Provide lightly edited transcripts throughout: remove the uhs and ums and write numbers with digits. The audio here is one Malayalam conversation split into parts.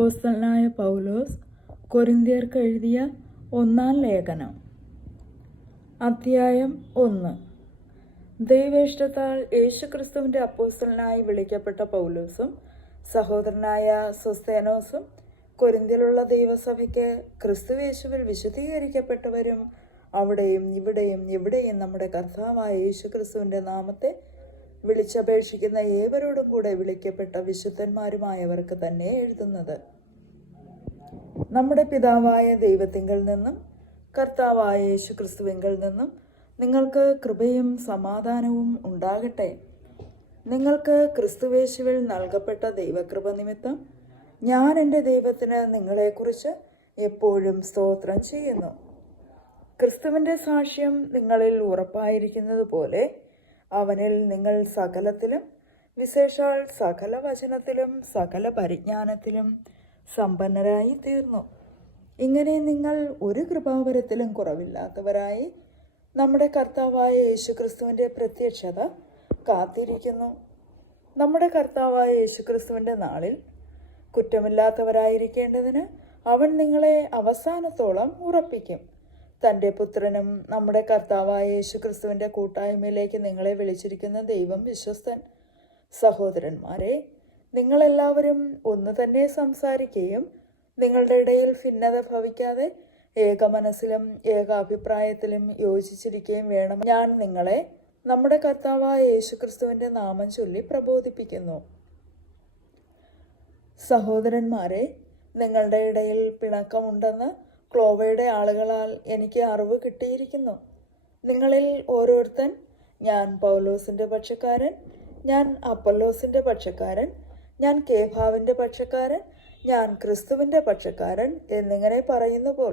അപ്പോസ്തലനായ പൗലോസ് കൊരിന്ത്യർക്ക് എഴുതിയ 1-ാം ലേഖനം. അധ്യായം 1. ദൈവേഷ്ടത്താൽ യേശുക്രിസ്തുവിൻ്റെ അപ്പോസ്തലനായി വിളിക്കപ്പെട്ട പൗലോസും സഹോദരനായ സൊസ്തേനോസും കൊരിന്ത്യയിലുള്ള ദൈവസഭയ്ക്ക് ക്രിസ്തുയേശുവിൽ വിശുദ്ധീകരിക്കപ്പെട്ടവരും അവിടെയും ഇവിടെയും എവിടെയും നമ്മുടെ കർത്താവായ യേശുക്രിസ്തുവിൻ്റെ നാമത്തെ വിളിച്ചപേക്ഷിക്കുന്ന ഏവരോടും കൂടെ വിളിക്കപ്പെട്ട വിശുദ്ധന്മാരുമായവർക്ക് തന്നെ എഴുതുന്നത്. നമ്മുടെ പിതാവായ ദൈവത്തിങ്കൽ നിന്നും കർത്താവായ യേശുക്രിസ്തുവിങ്കൽ നിന്നും നിങ്ങൾക്ക് കൃപയും സമാധാനവും ഉണ്ടാകട്ടെ. നിങ്ങൾക്ക് ക്രിസ്തുയേശുവിൽ നൽകപ്പെട്ട ദൈവകൃപ നിമിത്തം ഞാൻ എൻ്റെ ദൈവത്തിന് നിങ്ങളെക്കുറിച്ച് എപ്പോഴും സ്തോത്രം ചെയ്യുന്നു. ക്രിസ്തുവിൻ്റെ സാക്ഷ്യം നിങ്ങളിൽ ഉറപ്പായിരിക്കുന്നത് പോലെ അവനിൽ നിങ്ങൾ സകലത്തിലും, വിശേഷാൽ സകല വചനത്തിലും സകല പരിജ്ഞാനത്തിലും സമ്പന്നരായി തീർന്നു. ഇങ്ങനെ നിങ്ങൾ ഒരു കൃപാവരത്തിലും കുറവില്ലാത്തവരായി നമ്മുടെ കർത്താവായ യേശുക്രിസ്തുവിൻ്റെ പ്രത്യക്ഷത കാത്തിരിക്കുന്നു. നമ്മുടെ കർത്താവായ യേശുക്രിസ്തുവിൻ്റെ നാളിൽ കുറ്റമില്ലാത്തവരായിരിക്കേണ്ടതിന് അവൻ നിങ്ങളെ അവസാനത്തോളം ഉറപ്പിക്കും. തൻ്റെ പുത്രനും നമ്മുടെ കർത്താവായ യേശുക്രിസ്തുവിൻ്റെ കൂട്ടായ്മയിലേക്ക് നിങ്ങളെ വിളിച്ചിരിക്കുന്ന ദൈവം വിശ്വസ്തൻ. സഹോദരന്മാരെ, നിങ്ങളെല്ലാവരും ഒന്ന് തന്നെ സംസാരിക്കുകയും നിങ്ങളുടെ ഇടയിൽ ഭിന്നത ഭവിക്കാതെ ഏകമനസ്സിലും ഏകാഭിപ്രായത്തിലും യോജിച്ചിരിക്കുകയും വേണം. ഞാൻ നിങ്ങളെ നമ്മുടെ കർത്താവായ യേശുക്രിസ്തുവിൻ്റെ നാമം ചൊല്ലി പ്രബോധിപ്പിക്കുന്നു. സഹോദരന്മാരെ, നിങ്ങളുടെ ഇടയിൽ പിണക്കമുണ്ടെന്ന് ക്ലോവയുടെ ആളുകളാൽ എനിക്ക് അറിവ് കിട്ടിയിരിക്കുന്നു. നിങ്ങളിൽ ഓരോരുത്തൻ ഞാൻ പൗലോസിൻ്റെ പക്ഷക്കാരൻ, ഞാൻ അപ്പൊല്ലോസിൻ്റെ പക്ഷക്കാരൻ, ഞാൻ കേഫാവിൻ്റെ പക്ഷക്കാരൻ, ഞാൻ ക്രിസ്തുവിൻ്റെ പക്ഷക്കാരൻ എന്നിങ്ങനെ പറയുന്നുവോ?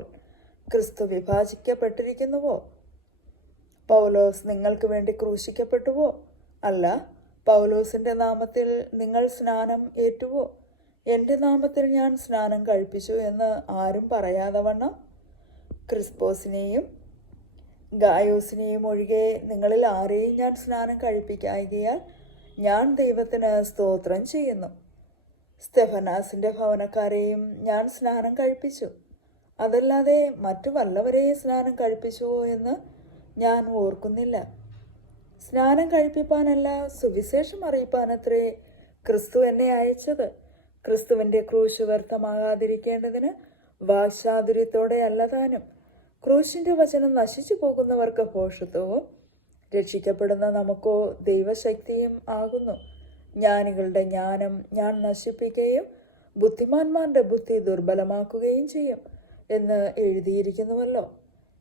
ക്രിസ്തു വിഭാജിക്കപ്പെട്ടിരിക്കുന്നുവോ? പൗലോസ് നിങ്ങൾക്ക് വേണ്ടി ക്രൂശിക്കപ്പെട്ടുവോ? അല്ല. പൗലോസിൻ്റെ നാമത്തിൽ നിങ്ങൾ സ്നാനം ഏറ്റുവോ? എൻ്റെ നാമത്തിൽ ഞാൻ സ്നാനം കഴിപ്പിച്ചു എന്ന് ആരും പറയാതെ വണ്ണം ക്രിസ്പോസിനെയും ഗായോസിനെയും ഒഴികെ നിങ്ങളിൽ ആരെയും ഞാൻ സ്നാനം കഴിപ്പിക്കായികയാൽ ഞാൻ ദൈവത്തിന് സ്തോത്രം ചെയ്യുന്നു. സ്തെഫനാസിൻ്റെ ഭവനക്കാരെയും ഞാൻ സ്നാനം കഴിപ്പിച്ചു. അതല്ലാതെ മറ്റു വല്ലവരെയും സ്നാനം കഴിപ്പിച്ചുവോ എന്ന് ഞാൻ ഓർക്കുന്നില്ല. സ്നാനം കഴിപ്പിപ്പാനല്ല, സുവിശേഷം അറിയിപ്പാനത്രേ ക്രിസ്തു എന്നെ അയച്ചത്. ക്രിസ്തുവിൻ്റെ ക്രൂശ് വ്യർത്ഥമാകാതിരിക്കേണ്ടതിന് വാക്ചാതുര്യത്തോടെ അല്ലതാനും. ക്രൂശിൻ്റെ വചനം നശിച്ചു പോകുന്നവർക്ക് ഭോഷത്വവും രക്ഷിക്കപ്പെടുന്ന നമുക്കോ ദൈവശക്തിയും ആകുന്നു. ജ്ഞാനികളുടെ ജ്ഞാനം ഞാൻ നശിപ്പിക്കുകയും ബുദ്ധിമാന്മാരുടെ ബുദ്ധി ദുർബലമാക്കുകയും ചെയ്യും എന്ന് എഴുതിയിരിക്കുന്നുവല്ലോ.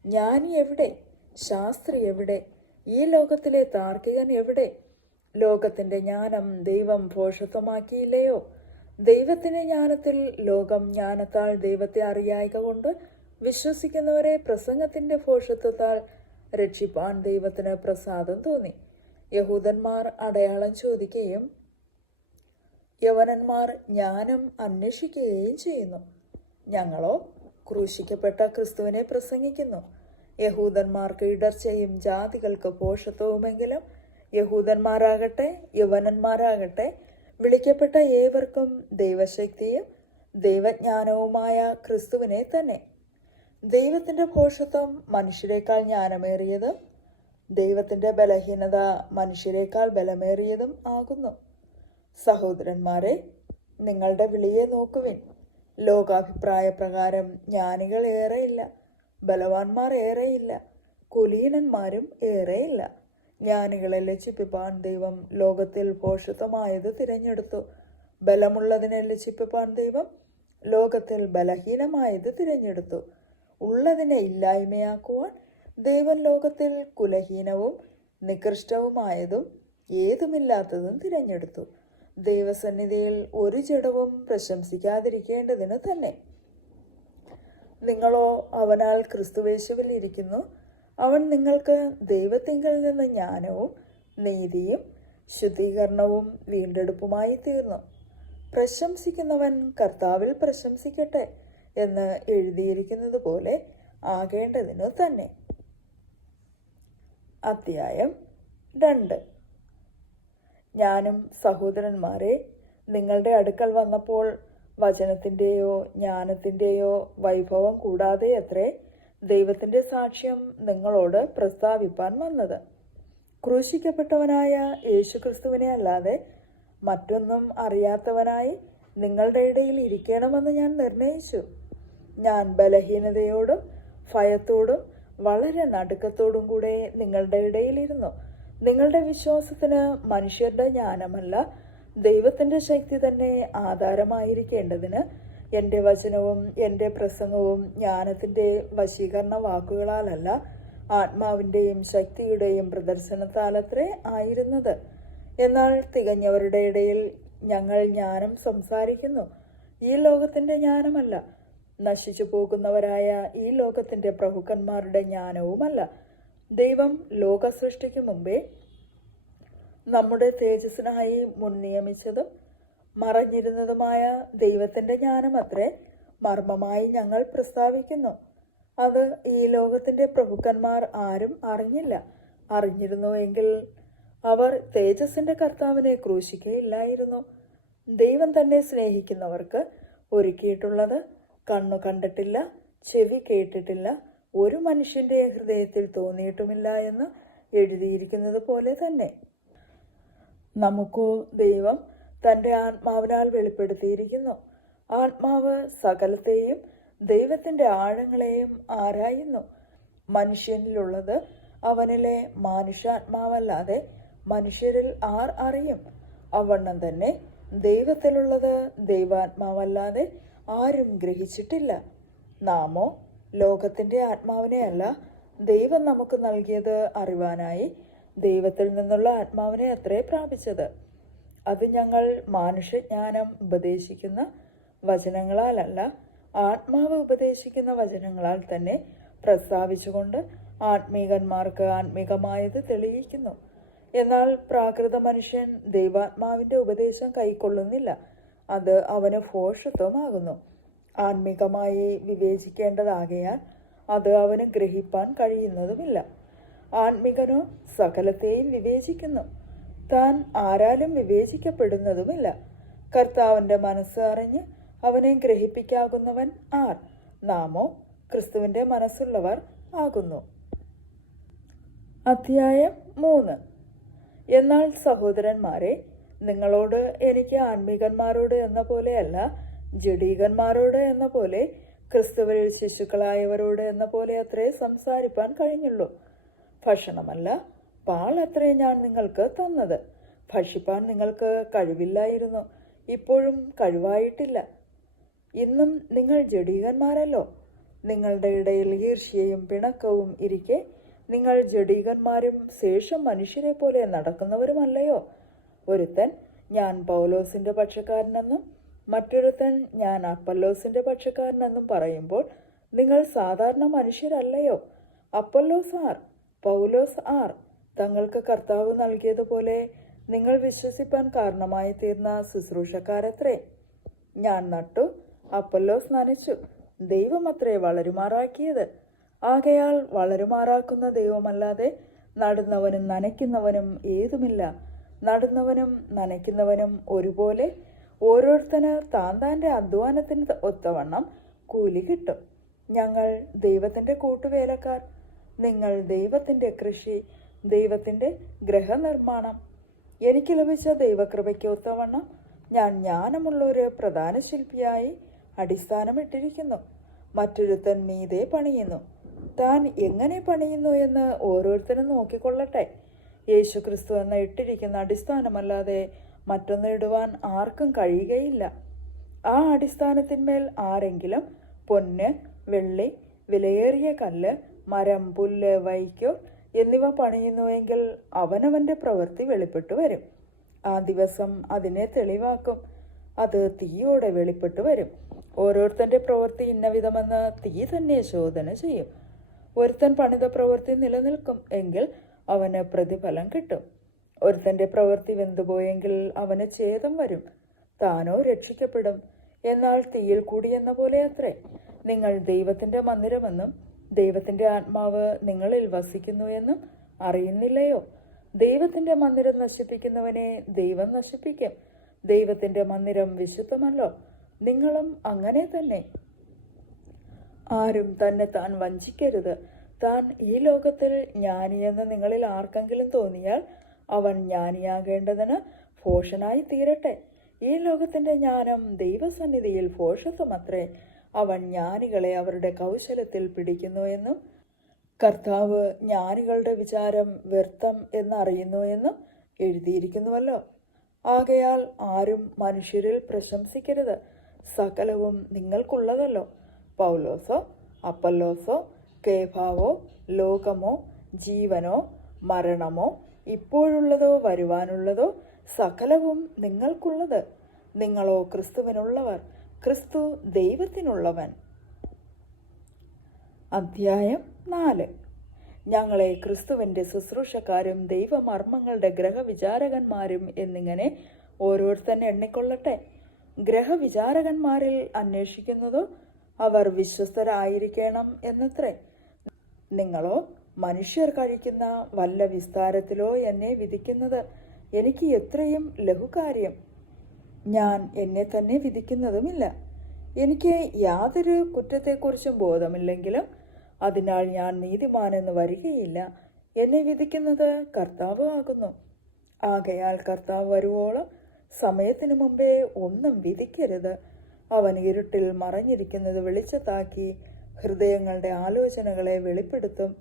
ജ്ഞാനി എവിടെ? ശാസ്ത്രി എവിടെ? ഈ ലോകത്തിലെ താർക്കികൻ എവിടെ? ലോകത്തിൻ്റെ ജ്ഞാനം ദൈവം ഭോഷത്വമാക്കിയില്ലയോ? ദൈവത്തിൻ്റെ ജ്ഞാനത്തിൽ ലോകം ജ്ഞാനത്താൽ ദൈവത്തെ അറിയായ്ക കൊണ്ട് വിശ്വസിക്കുന്നവരെ പ്രസംഗത്തിൻ്റെ ഭോഷത്വത്താൽ രക്ഷിപ്പാൻ ദൈവത്തിന് പ്രസാദം തോന്നി. യഹൂദന്മാർ അടയാളം ചോദിക്കുകയും യവനന്മാർ ജ്ഞാനം അന്വേഷിക്കുകയും ചെയ്യുന്നു. ഞങ്ങളോ ക്രൂശിക്കപ്പെട്ട ക്രിസ്തുവിനെ പ്രസംഗിക്കുന്നു. യഹൂദന്മാർക്ക് ഇടർച്ചയും ജാതികൾക്ക് ഭോഷത്വവുമെങ്കിലും യഹൂദന്മാരാകട്ടെ യവനന്മാരാകട്ടെ വിളിക്കപ്പെട്ട ഏവർക്കും ദൈവശക്തിയും ദൈവജ്ഞാനവുമായ ക്രിസ്തുവിനെ തന്നെ. ദൈവത്തിൻ്റെ ഭോഷത്വം മനുഷ്യരെക്കാൾ ജ്ഞാനമേറിയതും ദൈവത്തിൻ്റെ ബലഹീനത മനുഷ്യരെക്കാൾ ബലമേറിയതും ആകുന്നു. സഹോദരന്മാരെ, നിങ്ങളുടെ വിളിയെ നോക്കുവിൻ. ലോകാഭിപ്രായ പ്രകാരം ജ്ഞാനികൾ ഏറെയില്ല, ബലവാന്മാർ ഏറെയില്ല, കുലീനന്മാരും ഏറെയില്ല. ജ്ഞാനികളെ ലജ്ജിപ്പിപ്പാൻ ദൈവം ലോകത്തിൽ ഭോഷത്വമായത് തിരഞ്ഞെടുത്തു. ബലമുള്ളതിനെ ലജ്ജിപ്പിപ്പാൻ ദൈവം ലോകത്തിൽ ബലഹീനമായത് തിരഞ്ഞെടുത്തു. ഉള്ളതിനെ ഇല്ലായ്മയാക്കുവാൻ ദൈവം ലോകത്തിൽ കുലഹീനവും നികൃഷ്ടവുമായതും ഏതുമില്ലാത്തതും തിരഞ്ഞെടുത്തു. ദൈവസന്നിധിയിൽ ഒരു ജഡവും പ്രശംസിക്കാതിരിക്കേണ്ടതിന് തന്നെ. നിങ്ങളോ അവനാൽ ക്രിസ്തുയേശുവിൽ ഇരിക്കുന്നു. അവൻ നിങ്ങൾക്ക് ദൈവത്തിങ്കൽ നിന്ന് ജ്ഞാനവും നീതിയും ശുദ്ധീകരണവും വീണ്ടെടുപ്പുമായി തീർന്നു. പ്രശംസിക്കുന്നവൻ കർത്താവിൽ പ്രശംസിക്കട്ടെ എന്ന് എഴുതിയിരിക്കുന്നത് പോലെ ആകേണ്ടതിനു തന്നെ. അധ്യായം 2. ഞാനും സഹോദരന്മാരെ നിങ്ങളുടെ അടുക്കൽ വന്നപ്പോൾ വചനത്തിൻ്റെയോ ജ്ഞാനത്തിൻ്റെയോ വൈഭവം കൂടാതെ അത്രേ ദൈവത്തിൻ്റെ സാക്ഷ്യം നിങ്ങളോട് പ്രസ്താവിപ്പാൻ വന്നത്. ക്രൂശിക്കപ്പെട്ടവനായ യേശുക്രിസ്തുവിനെ അല്ലാതെ മറ്റൊന്നും അറിയാത്തവനായി നിങ്ങളുടെ ഇടയിൽ ഇരിക്കണമെന്ന് ഞാൻ നിർണയിച്ചു. ഞാൻ ബലഹീനതയോടും ഭയത്തോടും വളരെ നടുക്കത്തോടും കൂടെ നിങ്ങളുടെ ഇടയിലിരുന്നു. നിങ്ങളുടെ വിശ്വാസത്തിന് മനുഷ്യരുടെ ജ്ഞാനമല്ല, ദൈവത്തിൻ്റെ ശക്തി തന്നെ ആധാരമായിരിക്കേണ്ടതിന് എൻ്റെ വചനവും എൻ്റെ പ്രസംഗവും ജ്ഞാനത്തിൻ്റെ വശീകരണ വാക്കുകളാലല്ല, ആത്മാവിൻ്റെയും ശക്തിയുടെയും പ്രദർശനത്താലത്രേ ആയിരുന്നത്. എന്നാൽ തികഞ്ഞവരുടെ ഇടയിൽ ഞങ്ങൾ ജ്ഞാനം സംസാരിക്കുന്നു, ഈ ലോകത്തിൻ്റെ ജ്ഞാനമല്ല, നശിച്ചു പോകുന്നവരായ ഈ ലോകത്തിൻ്റെ പ്രഭുക്കന്മാരുടെ ജ്ഞാനവുമല്ല. ദൈവം ലോക സൃഷ്ടിക്ക് മുമ്പേ നമ്മുടെ തേജസ്സിനായി മുൻനിയമിച്ചതും മറഞ്ഞിരുന്നതുമായ ദൈവത്തിൻ്റെ ജ്ഞാനമത്രേ മർമ്മമായി ഞങ്ങൾ പ്രസ്താവിക്കുന്നു. അത് ഈ ലോകത്തിൻ്റെ പ്രഭുക്കന്മാർ ആരും അറിഞ്ഞില്ല. അറിഞ്ഞിരുന്നുവെങ്കിൽ അവർ തേജസ്സിൻ്റെ കർത്താവിനെ ക്രൂശിക്കുകയില്ലായിരുന്നു. ദൈവം തന്നെ സ്നേഹിക്കുന്നവർക്ക് ഒരുക്കിയിട്ടുള്ളത് കണ്ണു കണ്ടിട്ടില്ല, ചെവി കേട്ടിട്ടില്ല, ഒരു മനുഷ്യൻ്റെ ഹൃദയത്തിൽ തോന്നിയിട്ടുമില്ല എന്ന് എഴുതിയിരിക്കുന്നത് പോലെ തന്നെ നമുക്കു ദൈവം തൻ്റെ ആത്മാവിനാൽ വെളിപ്പെടുത്തിയിരിക്കുന്നു. ആത്മാവ് സകലത്തെയും ദൈവത്തിൻ്റെ ആഴങ്ങളെയും ആരായുന്നു. മനുഷ്യനിലുള്ളത് അവനിലെ മാനുഷ്യാത്മാവല്ലാതെ മനുഷ്യരിൽ ആർ അറിയും? അവണ്ണം തന്നെ ദൈവത്തിലുള്ളത് ദൈവാത്മാവല്ലാതെ ആരും ഗ്രഹിച്ചിട്ടില്ല. നാമോ ലോകത്തിൻ്റെ ആത്മാവിനെയല്ല, ദൈവം നമുക്ക് നൽകിയത് അറിവാനായി ദൈവത്തിൽ നിന്നുള്ള ആത്മാവിനെ അത്രേ പ്രാപിച്ചത്. അത് ഞങ്ങൾ മാനുഷ്യജ്ഞാനം ഉപദേശിക്കുന്ന വചനങ്ങളാലല്ല, ആത്മാവ് ഉപദേശിക്കുന്ന വചനങ്ങളാൽ തന്നെ പ്രസ്താവിച്ചുകൊണ്ട് ആത്മീകന്മാർക്ക് ആത്മീകമായത് തെളിയിക്കുന്നു. എന്നാൽ പ്രാകൃത മനുഷ്യൻ ദൈവാത്മാവിൻ്റെ ഉപദേശം കൈക്കൊള്ളുന്നില്ല, അത് അവന് ഭോഷത്വമാകുന്നു. ആത്മീകമായി വിവേചിക്കേണ്ടതാകയാൽ അത് അവന് ഗ്രഹിപ്പാൻ കഴിയുന്നതുമില്ല. ആത്മീകനോ സകലത്തെയും വിവേചിക്കുന്നു, താൻ ആരാലും വിവേചിക്കപ്പെടുന്നതുമില്ല. കർത്താവിൻ്റെ മനസ്സ് അറിഞ്ഞ് അവനെ ഗ്രഹിപ്പിക്കാകുന്നവൻ ആർ? നാമോ ക്രിസ്തുവിൻ്റെ മനസ്സുള്ളവർ ആകുന്നു. അധ്യായം 3. എന്നാൽ സഹോദരന്മാരെ, നിങ്ങളോട് എനിക്ക് ആത്മീകന്മാരോട് എന്ന പോലെയല്ല, ജഡീകന്മാരോട് എന്ന പോലെ, ക്രിസ്തുവിൽ ശിശുക്കളായവരോട് എന്ന പോലെ അത്രേ സംസാരിപ്പാൻ കഴിഞ്ഞുള്ളൂ. ഭക്ഷണമല്ല, പാൽ അത്രേ ഞാൻ നിങ്ങൾക്ക് തന്നത്. ഭക്ഷിപ്പാൻ നിങ്ങൾക്ക് കഴിവില്ലായിരുന്നു, ഇപ്പോഴും കഴിവായിട്ടില്ല. ഇന്നും നിങ്ങൾ ജഡീകന്മാരല്ലോ. നിങ്ങളുടെ ഇടയിൽ ഈർഷ്യയും പിണക്കവും ഇരിക്കെ നിങ്ങൾ ജഡീകന്മാരും ശേഷം മനുഷ്യരെ പോലെ നടക്കുന്നവരുമല്ലയോ? ഒരുത്തൻ ഞാൻ പൗലോസിൻ്റെ പക്ഷക്കാരനെന്നും മറ്റൊരുത്തൻ ഞാൻ അപ്പല്ലോസിൻ്റെ പക്ഷക്കാരനെന്നും പറയുമ്പോൾ നിങ്ങൾ സാധാരണ മനുഷ്യരല്ലയോ? അപ്പല്ലോസ് ആർ? പൗലോസ് ആർ? തങ്ങൾക്ക് കർത്താവ് നൽകിയതുപോലെ നിങ്ങൾ വിശ്വസിപ്പാൻ കാരണമായി തീർന്ന ശുശ്രൂഷക്കാരത്രേ. ഞാൻ നട്ടു, അപ്പല്ലോസ് നനച്ചു, ദൈവമത്രേ വളരുമാറാക്കിയത്. ആകയാൽ വളരുമാറാക്കുന്ന ദൈവമല്ലാതെ നടുന്നവനും നനയ്ക്കുന്നവനും ഏതുമില്ല. നടുന്നവനും നനയ്ക്കുന്നവനും ഒരുപോലെ ഓരോരുത്തന് താൻ്റെ അധ്വാനത്തിന് ഒത്തവണ്ണം കൂലി കിട്ടും. ഞങ്ങൾ ദൈവത്തിൻ്റെ കൂട്ടുവേലക്കാർ, നിങ്ങൾ ദൈവത്തിൻ്റെ കൃഷി, ദൈവത്തിൻ്റെ ഗൃഹനിർമ്മാണം. എനിക്ക് ലഭിച്ച ദൈവകൃപയ്ക്ക് ഒത്തവണ്ണം ഞാൻ ജ്ഞാനമുള്ള ഒരു പ്രധാന ശില്പിയായി അടിസ്ഥാനമിട്ടിരിക്കുന്നു. മറ്റൊരുത്തൻ മീതെ പണിയുന്നു. താൻ എങ്ങനെ പണിയുന്നു എന്ന് ഓരോരുത്തരും നോക്കിക്കൊള്ളട്ടെ. യേശുക്രിസ്തു എന്ന ഇട്ടിരിക്കുന്ന അടിസ്ഥാനമല്ലാതെ മറ്റൊന്ന് ഇടുവാൻ ആർക്കും കഴിയുകയില്ല. ആ അടിസ്ഥാനത്തിന്മേൽ ആരെങ്കിലും പൊന്ന്, വെള്ളി, വിലയേറിയ കല്ല്, മരം, പുല്ല്, വൈക്കോൽ എന്നിവ പണിയുന്നുവെങ്കിൽ അവനവൻ്റെ പ്രവൃത്തി വെളിപ്പെട്ടു വരും. ആ ദിവസം അതിനെ തെളിവാക്കും. അത് തീയോടെ വെളിപ്പെട്ടു വരും. ഓരോരുത്തൻ്റെ പ്രവൃത്തി ഇന്നവിധമെന്ന് തീ തന്നെ ശോധന ചെയ്യും. ഒരുത്തൻ പണിത പ്രവൃത്തി നിലനിൽക്കും എങ്കിൽ അവന് പ്രതിഫലം കിട്ടും. ഒരുത്തൻ്റെ പ്രവൃത്തി വെന്തുപോയെങ്കിൽ അവന് ഛേദം വരും, താനോ രക്ഷിക്കപ്പെടും. എന്നാൽ തീയിൽ കൂടിയെന്ന പോലെ അത്രേ. നിങ്ങൾ ദൈവത്തിൻ്റെ മന്ദിരമെന്നും ദൈവത്തിൻ്റെ ആത്മാവ് നിങ്ങളിൽ വസിക്കുന്നു എന്നും അറിയുന്നില്ലയോ? ദൈവത്തിൻ്റെ മന്ദിരം നശിപ്പിക്കുന്നവനെ ദൈവം നശിപ്പിക്കും. ദൈവത്തിൻ്റെ മന്ദിരം വിശുദ്ധമല്ലോ, നിങ്ങളും അങ്ങനെ തന്നെ. ആരും തന്നെ താൻ വഞ്ചിക്കരുത്. താൻ ഈ ലോകത്തിൽ ജ്ഞാനിയെന്ന് നിങ്ങളിൽ ആർക്കെങ്കിലും തോന്നിയാൽ അവൻ ജ്ഞാനിയാകേണ്ടതിന് ഭോഷനായി തീരട്ടെ. ഈ ലോകത്തിന്റെ ജ്ഞാനം ദൈവസന്നിധിയിൽ ഭോഷത്വമത്രേ. അവൻ ജ്ഞാനികളെ അവരുടെ കൗശലത്തിൽ പിടിക്കുന്നു എന്നും കർത്താവ് ജ്ഞാനികളുടെ വിചാരം വ്യർത്ഥം എന്നറിയുന്നു എന്നും എഴുതിയിരിക്കുന്നുവല്ലോ. ആകയാൽ ആരും മനുഷ്യരിൽ പ്രശംസിക്കരുത്. സകലവും നിങ്ങൾക്കുള്ളതല്ലോ. പൗലോസോ അപ്പല്ലോസോ കേഫാവോ ലോകമോ ജീവനോ മരണമോ ഇപ്പോഴുള്ളതോ വരുവാനുള്ളതോ സകലവും നിങ്ങൾക്കുള്ളത്. നിങ്ങളോ ക്രിസ്തുവിനുള്ളവർ, ക്രിസ്തു ദൈവത്തിനുള്ളവൻ. അധ്യായം 4. ഞങ്ങളെ ക്രിസ്തുവിന്റെ ശുശ്രൂഷക്കാരും ദൈവമർമ്മങ്ങളുടെ ഗ്രഹവിചാരകന്മാരും എന്നിങ്ങനെ ഓരോരുത്തൻ എണ്ണിക്കൊള്ളട്ടെ. ഗ്രഹവിചാരകന്മാരിൽ അന്വേഷിക്കുന്നതോ അവർ വിശ്വസ്തരായിരിക്കണം എന്നത്രേ. നിങ്ങളോ മനുഷ്യർ കഴിക്കുന്ന വല്ല വിസ്താരത്തിലോ എന്നെ വിധിക്കുന്നത് എനിക്ക് എത്രയും ലഘുകാര്യം. ഞാൻ എന്നെ തന്നെ വിധിക്കുന്നതുമില്ല. എനിക്ക് യാതൊരു കുറ്റത്തെക്കുറിച്ചും ബോധമില്ലെങ്കിലും അതിനാൽ ഞാൻ നീതിമാനെന്ന് വരികയില്ല. എന്നെ വിധിക്കുന്നത് കർത്താവ് ആകുന്നു. ആകയാൽ കർത്താവ് വരുവോളം സമയത്തിനു മുമ്പേ ഒന്നും വിധിക്കരുത്. അവൻ ഇരുട്ടിൽ മറഞ്ഞിരിക്കുന്നത് വെളിച്ചത്താക്കി ഹൃദയങ്ങളുടെ ആലോചനകളെ വെളിപ്പെടുത്തും.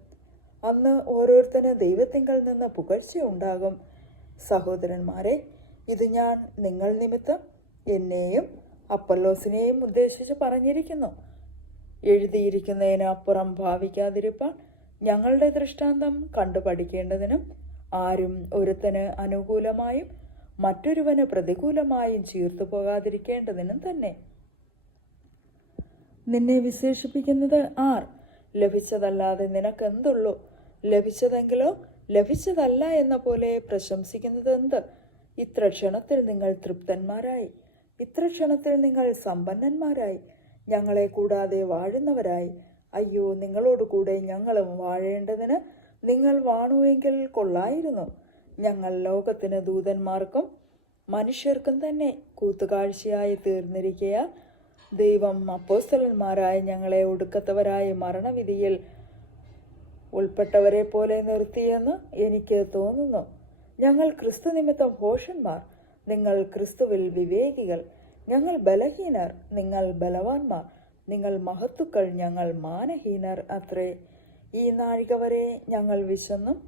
അന്ന് ഓരോരുത്തന് ദൈവത്തിങ്കൽ നിന്ന് പുകഴ്ചയുണ്ടാകും. സഹോദരന്മാരെ, ഇത് ഞാൻ നിങ്ങൾ നിമിത്തം എന്നെയും അപ്പല്ലോസിനെയും ഉദ്ദേശിച്ച് പറഞ്ഞിരിക്കുന്നു. എഴുതിയിരിക്കുന്നതിന് അപ്പുറം ഭാവിക്കാതിരിപ്പാൻ ഞങ്ങളുടെ ദൃഷ്ടാന്തം കണ്ടു പഠിക്കേണ്ടതിനും ആരും ഒരുത്തന് അനുകൂലമായും മറ്റൊരുവന് പ്രതികൂലമായും ചീർത്തു പോകാതിരിക്കേണ്ടതിനും തന്നെ. നിന്നെ വിശേഷിപ്പിക്കുന്നത് ആർ? ലഭിച്ചതല്ലാതെ നിനക്കെന്തുള്ളൂ? ലഭിച്ചതെങ്കിലോ ലഭിച്ചതല്ല എന്ന പോലെ പ്രശംസിക്കുന്നത് എന്ത്? ഇത്ര ക്ഷണത്തിൽ നിങ്ങൾ തൃപ്തന്മാരായി, ഇത്ര ക്ഷണത്തിൽ നിങ്ങൾ സമ്പന്നന്മാരായി, ഞങ്ങളെ കൂടാതെ വാഴുന്നവരായി. അയ്യോ, നിങ്ങളോടുകൂടെ ഞങ്ങളും വാഴേണ്ടതിന് നിങ്ങൾ വാണുവെങ്കിൽ കൊള്ളായിരുന്നു. ഞങ്ങൾ ലോകത്തിന് ദൂതന്മാർക്കും മനുഷ്യർക്കും തന്നെ കൂത്തുകാഴ്ചയായി തീർന്നിരിക്കയാൽ ദൈവം അപ്പോസ്തലന്മാരായ ഞങ്ങളെ ഒടുക്കത്തവരായ മരണവിധിയിൽ ഉൾപ്പെട്ടവരെ പോലെ നിർത്തിയെന്ന് എനിക്ക് തോന്നുന്നു. ഞങ്ങൾ ക്രിസ്തു നിമിത്തം ഭോഷന്മാർ, നിങ്ങൾ ക്രിസ്തുവിൽ വിവേകികൾ. ഞങ്ങൾ ബലഹീനർ, നിങ്ങൾ ബലവാന്മാർ. നിങ്ങൾ മഹത്തുക്കൾ, ഞങ്ങൾ മാനഹീനർ അത്രേ. ഈ നാഴിക വരെ ഞങ്ങൾ വിശന്നും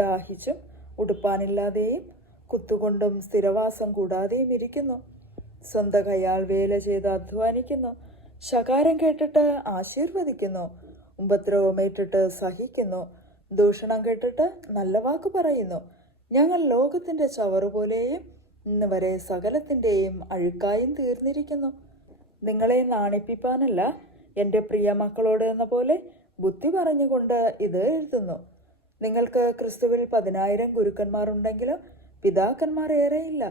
ദാഹിച്ചും ഉടുപ്പാനില്ലാതെയും കുത്തുകൊണ്ടും സ്ഥിരവാസം കൂടാതെയും ഇരിക്കുന്നു. സ്വന്തം കൈയാൽ വേല ചെയ്ത് അധ്വാനിക്കുന്നു. ശകാരം കേട്ടിട്ട് ആശീർവദിക്കുന്നു. ഉപദ്രവമേറ്റിട്ട് സഹിക്കുന്നു. ദൂഷണം കേട്ടിട്ട് നല്ല വാക്ക് പറയുന്നു. ഞങ്ങൾ ലോകത്തിന്റെ ചവറുപോലെയും ഇന്ന് വരെ സകലത്തിൻ്റെയും അഴുക്കായും തീർന്നിരിക്കുന്നു. നിങ്ങളെ നാണിപ്പിപ്പാനല്ല, എൻ്റെ പ്രിയ മക്കളോട് എന്ന പോലെ ബുദ്ധി പറഞ്ഞുകൊണ്ട് ഇത് എഴുതുന്നു. നിങ്ങൾക്ക് ക്രിസ്തുവിൽ 10,000 ഗുരുക്കന്മാരുണ്ടെങ്കിലും പിതാക്കന്മാർ ഏറെയില്ല.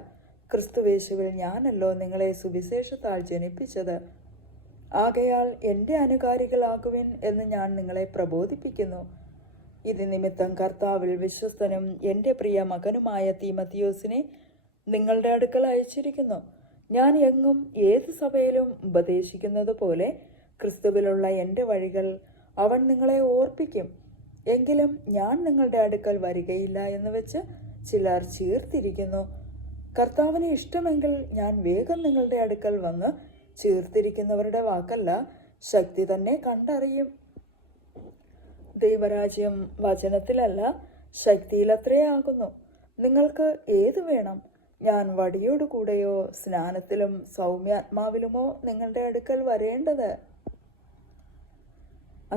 ക്രിസ്തുവേശുവിൽ ഞാനല്ലോ നിങ്ങളെ സുവിശേഷത്താൽ ജനിപ്പിച്ചത്. ആകയാൽ എൻ്റെ അനുകാരികളാകുവിൻ എന്ന് ഞാൻ നിങ്ങളെ പ്രബോധിപ്പിക്കുന്നു. ഇത് നിമിത്തം കർത്താവിൽ വിശ്വസ്തനും എൻ്റെ പ്രിയ മകനുമായ തീമത്തിയോസിനെ നിങ്ങളുടെ അടുക്കൽ അയച്ചിരിക്കുന്നു. ഞാൻ എങ്ങും ഏത് സഭയിലും ഉപദേശിക്കുന്നത് പോലെ ക്രിസ്തുവിലുള്ള എൻ്റെ വഴികൾ അവൻ നിങ്ങളെ ഓർപ്പിക്കും. എങ്കിലും ഞാൻ നിങ്ങളുടെ അടുക്കൽ വരികയില്ല എന്ന് വെച്ച് ചിലർ ചീർത്തിരിക്കുന്നു. കർത്താവിന് ഇഷ്ടമെങ്കിൽ ഞാൻ വേഗം നിങ്ങളുടെ അടുക്കൽ വന്ന് ചീർത്തിരിക്കുന്നവരുടെ വാക്കല്ല, ശക്തി തന്നെ കണ്ടറിയും. ദൈവരാജ്യം വചനത്തിലല്ല, ശക്തിയിലത്രേ ആകുന്നു. നിങ്ങൾക്ക് ഏത് വേണം? ഞാൻ വടിയോടുകൂടെയോ സ്നാനത്തിലും സൗമ്യാത്മാവിലുമോ നിങ്ങളുടെ അടുക്കൽ വരേണ്ടത്?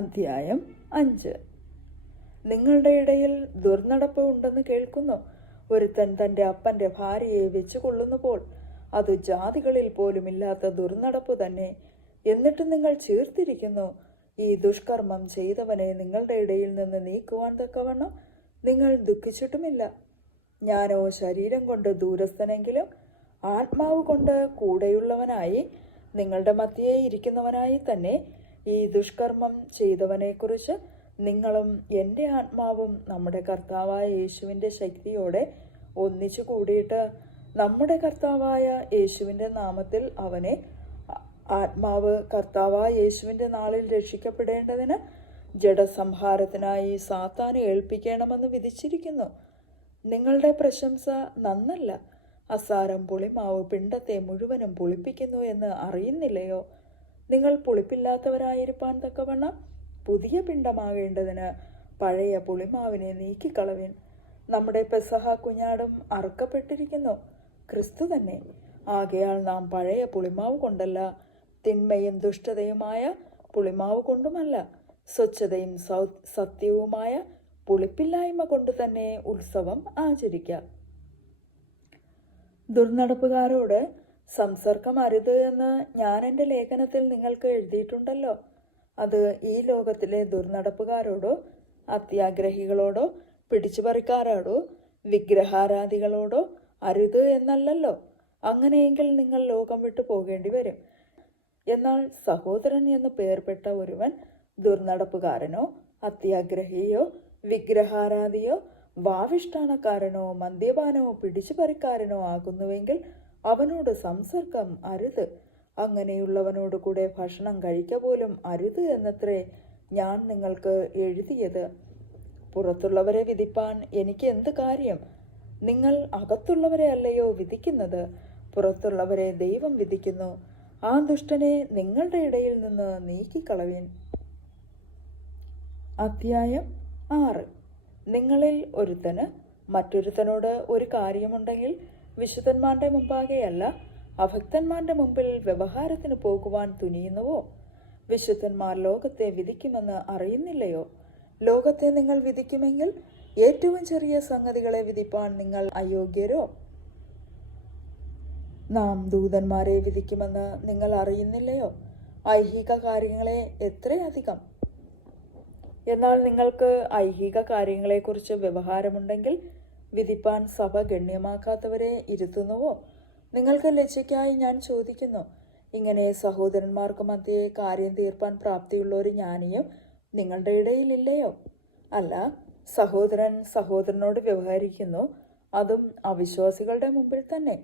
അധ്യായം 5. നിങ്ങളുടെ ഇടയിൽ ദുർനടപ്പ് ഉണ്ടെന്ന് കേൾക്കുന്നു. ഒരുത്തൻ തൻ്റെ അപ്പൻ്റെ ഭാര്യയെ വെച്ചുകൊള്ളുന്നുപോൽ അത് ജാതികളിൽ പോലുമില്ലാത്ത ദുർനടപ്പ് തന്നെ. എന്നിട്ട് നിങ്ങൾ ചീർത്തിരിക്കുന്നു. ഈ ദുഷ്കർമ്മം ചെയ്തവനെ നിങ്ങളുടെ ഇടയിൽ നിന്ന് നീക്കുവാൻ തക്കവണ്ണം നിങ്ങൾ ദുഃഖിച്ചിട്ടുമില്ല. ഞാനോ ശരീരം കൊണ്ട് ദൂരസ്ഥനെങ്കിലും ആത്മാവ് കൊണ്ട് കൂടെയുള്ളവനായി നിങ്ങളുടെ മധ്യേ ഇരിക്കുന്നവനായി തന്നെ ഈ ദുഷ്കർമ്മം ചെയ്തവനെക്കുറിച്ച് നിങ്ങളും എൻ്റെ ആത്മാവും നമ്മുടെ കർത്താവായ യേശുവിൻ്റെ ശക്തിയോടെ ഒന്നിച്ചു കൂടിയിട്ട് നമ്മുടെ കർത്താവായ യേശുവിൻ്റെ നാമത്തിൽ അവനെ ആത്മാവ് കർത്താവായ യേശുവിൻ്റെ നാളിൽ രക്ഷിക്കപ്പെടേണ്ടതിന് ജഡസംഹാരത്തിനായി സാത്താനെ ഏൽപ്പിക്കണമെന്ന് വിധിച്ചിരിക്കുന്നു. നിങ്ങളുടെ പ്രശംസ നന്നല്ല. അസാരം പുളിമാവ് പിണ്ടത്തെ മുഴുവനും പുളിപ്പിക്കുന്നു എന്ന് അറിയുന്നില്ലയോ? നിങ്ങൾ പുളിപ്പില്ലാത്തവരായിരിക്കാൻ തക്കവണ്ണം പുതിയ പിണ്ടമാകേണ്ടതിന് പഴയ പുളിമാവിനെ നീക്കിക്കളവിൻ. നമ്മുടെ പെസഹ കുഞ്ഞാടും അറുക്കപ്പെട്ടിരിക്കുന്നു, ക്രിസ്തു തന്നെ. ആകയാൽ നാം പഴയ പുളിമാവ് കൊണ്ടല്ല, തിന്മയും ദുഷ്ടതയുമായ പുളിമാവ് കൊണ്ടുമല്ല, സ്വച്ഛതയും സത്യവുമായ പുളിപ്പില്ലായ്മ കൊണ്ട് തന്നെ ഉത്സവം ആചരിക്കാം. ദുർനടപ്പുകാരോട് സംസർഗം അരുത് എന്ന് ഞാൻ എൻ്റെ ലേഖനത്തിൽ നിങ്ങൾക്ക് എഴുതിയിട്ടുണ്ടല്ലോ. അത് ഈ ലോകത്തിലെ ദുർനടപ്പുകാരോടോ, അത്യാഗ്രഹികളോടോ, പിടിച്ചുപറിക്കാരോടോ, വിഗ്രഹാരാധികളോടോ അരുത് എന്നല്ലല്ലോ. അങ്ങനെയെങ്കിൽ നിങ്ങൾ ലോകം വിട്ടു പോകേണ്ടി വരും. എന്നാൽ സഹോദരൻ എന്ന് പേർപ്പെട്ട ഒരുവൻ ദുർനടപ്പുകാരനോ, അത്യാഗ്രഹിയോ, വിഗ്രഹാരാധിയോ, വാവിഷ്ഠാനക്കാരനോ, മദ്യപാനോ, പിടിച്ചുപറിക്കാരനോ ആകുന്നുവെങ്കിൽ അവനോട് സംസർഗം അരുത്. അങ്ങനെയുള്ളവനോട് കൂടെ ഭക്ഷണം കഴിക്ക പോലും അരുത് എന്നത്രേ ഞാൻ നിങ്ങൾക്ക് എഴുതിയത്. പുറത്തുള്ളവരെ വിധിപ്പാൻ എനിക്ക് എന്ത് കാര്യം? നിങ്ങൾ അകത്തുള്ളവരെ അല്ലയോ വിധിക്കുന്നത്? പുറത്തുള്ളവരെ ദൈവം വിധിക്കുന്നു. ആ ദുഷ്ടനെ നിങ്ങളുടെ ഇടയിൽ നിന്ന് നീക്കിക്കളവിൻ. അധ്യായം 6. നിങ്ങളിൽ ഒരുത്തന് മറ്റൊരുത്തനോട് ഒരു കാര്യമുണ്ടെങ്കിൽ വിശുദ്ധന്മാരുടെ മുമ്പാകെയല്ല, അഭക്തന്മാരുടെ മുമ്പിൽ വ്യവഹാരത്തിന് പോകുവാൻ തുനിയുന്നുവോ? വിശുദ്ധന്മാർ ലോകത്തെ വിധിക്കുമെന്ന് അറിയുന്നില്ലയോ? ലോകത്തെ നിങ്ങൾ വിധിക്കുമെങ്കിൽ ഏറ്റവും ചെറിയ സംഗതികളെ വിധിപ്പാൻ നിങ്ങൾ അയോഗ്യരോ? നാം ദൂതന്മാരെ വിധിക്കുമെന്ന് നിങ്ങൾ അറിയുന്നില്ലയോ? ഐഹിക കാര്യങ്ങളെ എത്രയധികം! എന്നാൽ നിങ്ങൾക്ക് ഐഹിക കാര്യങ്ങളെക്കുറിച്ച് വ്യവഹാരമുണ്ടെങ്കിൽ വിധിപ്പാൻ സഭ ഗണ്യമാക്കാത്തവരെ ഇരുത്തുന്നുവോ? നിങ്ങൾക്ക് ലജ്ജയ്ക്കായി ഞാൻ ചോദിക്കുന്നു. ഇങ്ങനെ സഹോദരന്മാർക്ക് മധ്യേ കാര്യം തീർപ്പാൻ പ്രാപ്തിയുള്ള ഒരു ജ്ഞാനിയും നിങ്ങളുടെ ഇടയിലില്ലയോ? അല്ല, സഹോദരൻ സഹോദരനോട് വ്യവഹരിക്കുന്നു, അതും അവിശ്വാസികളുടെ മുമ്പിൽ തന്നെ.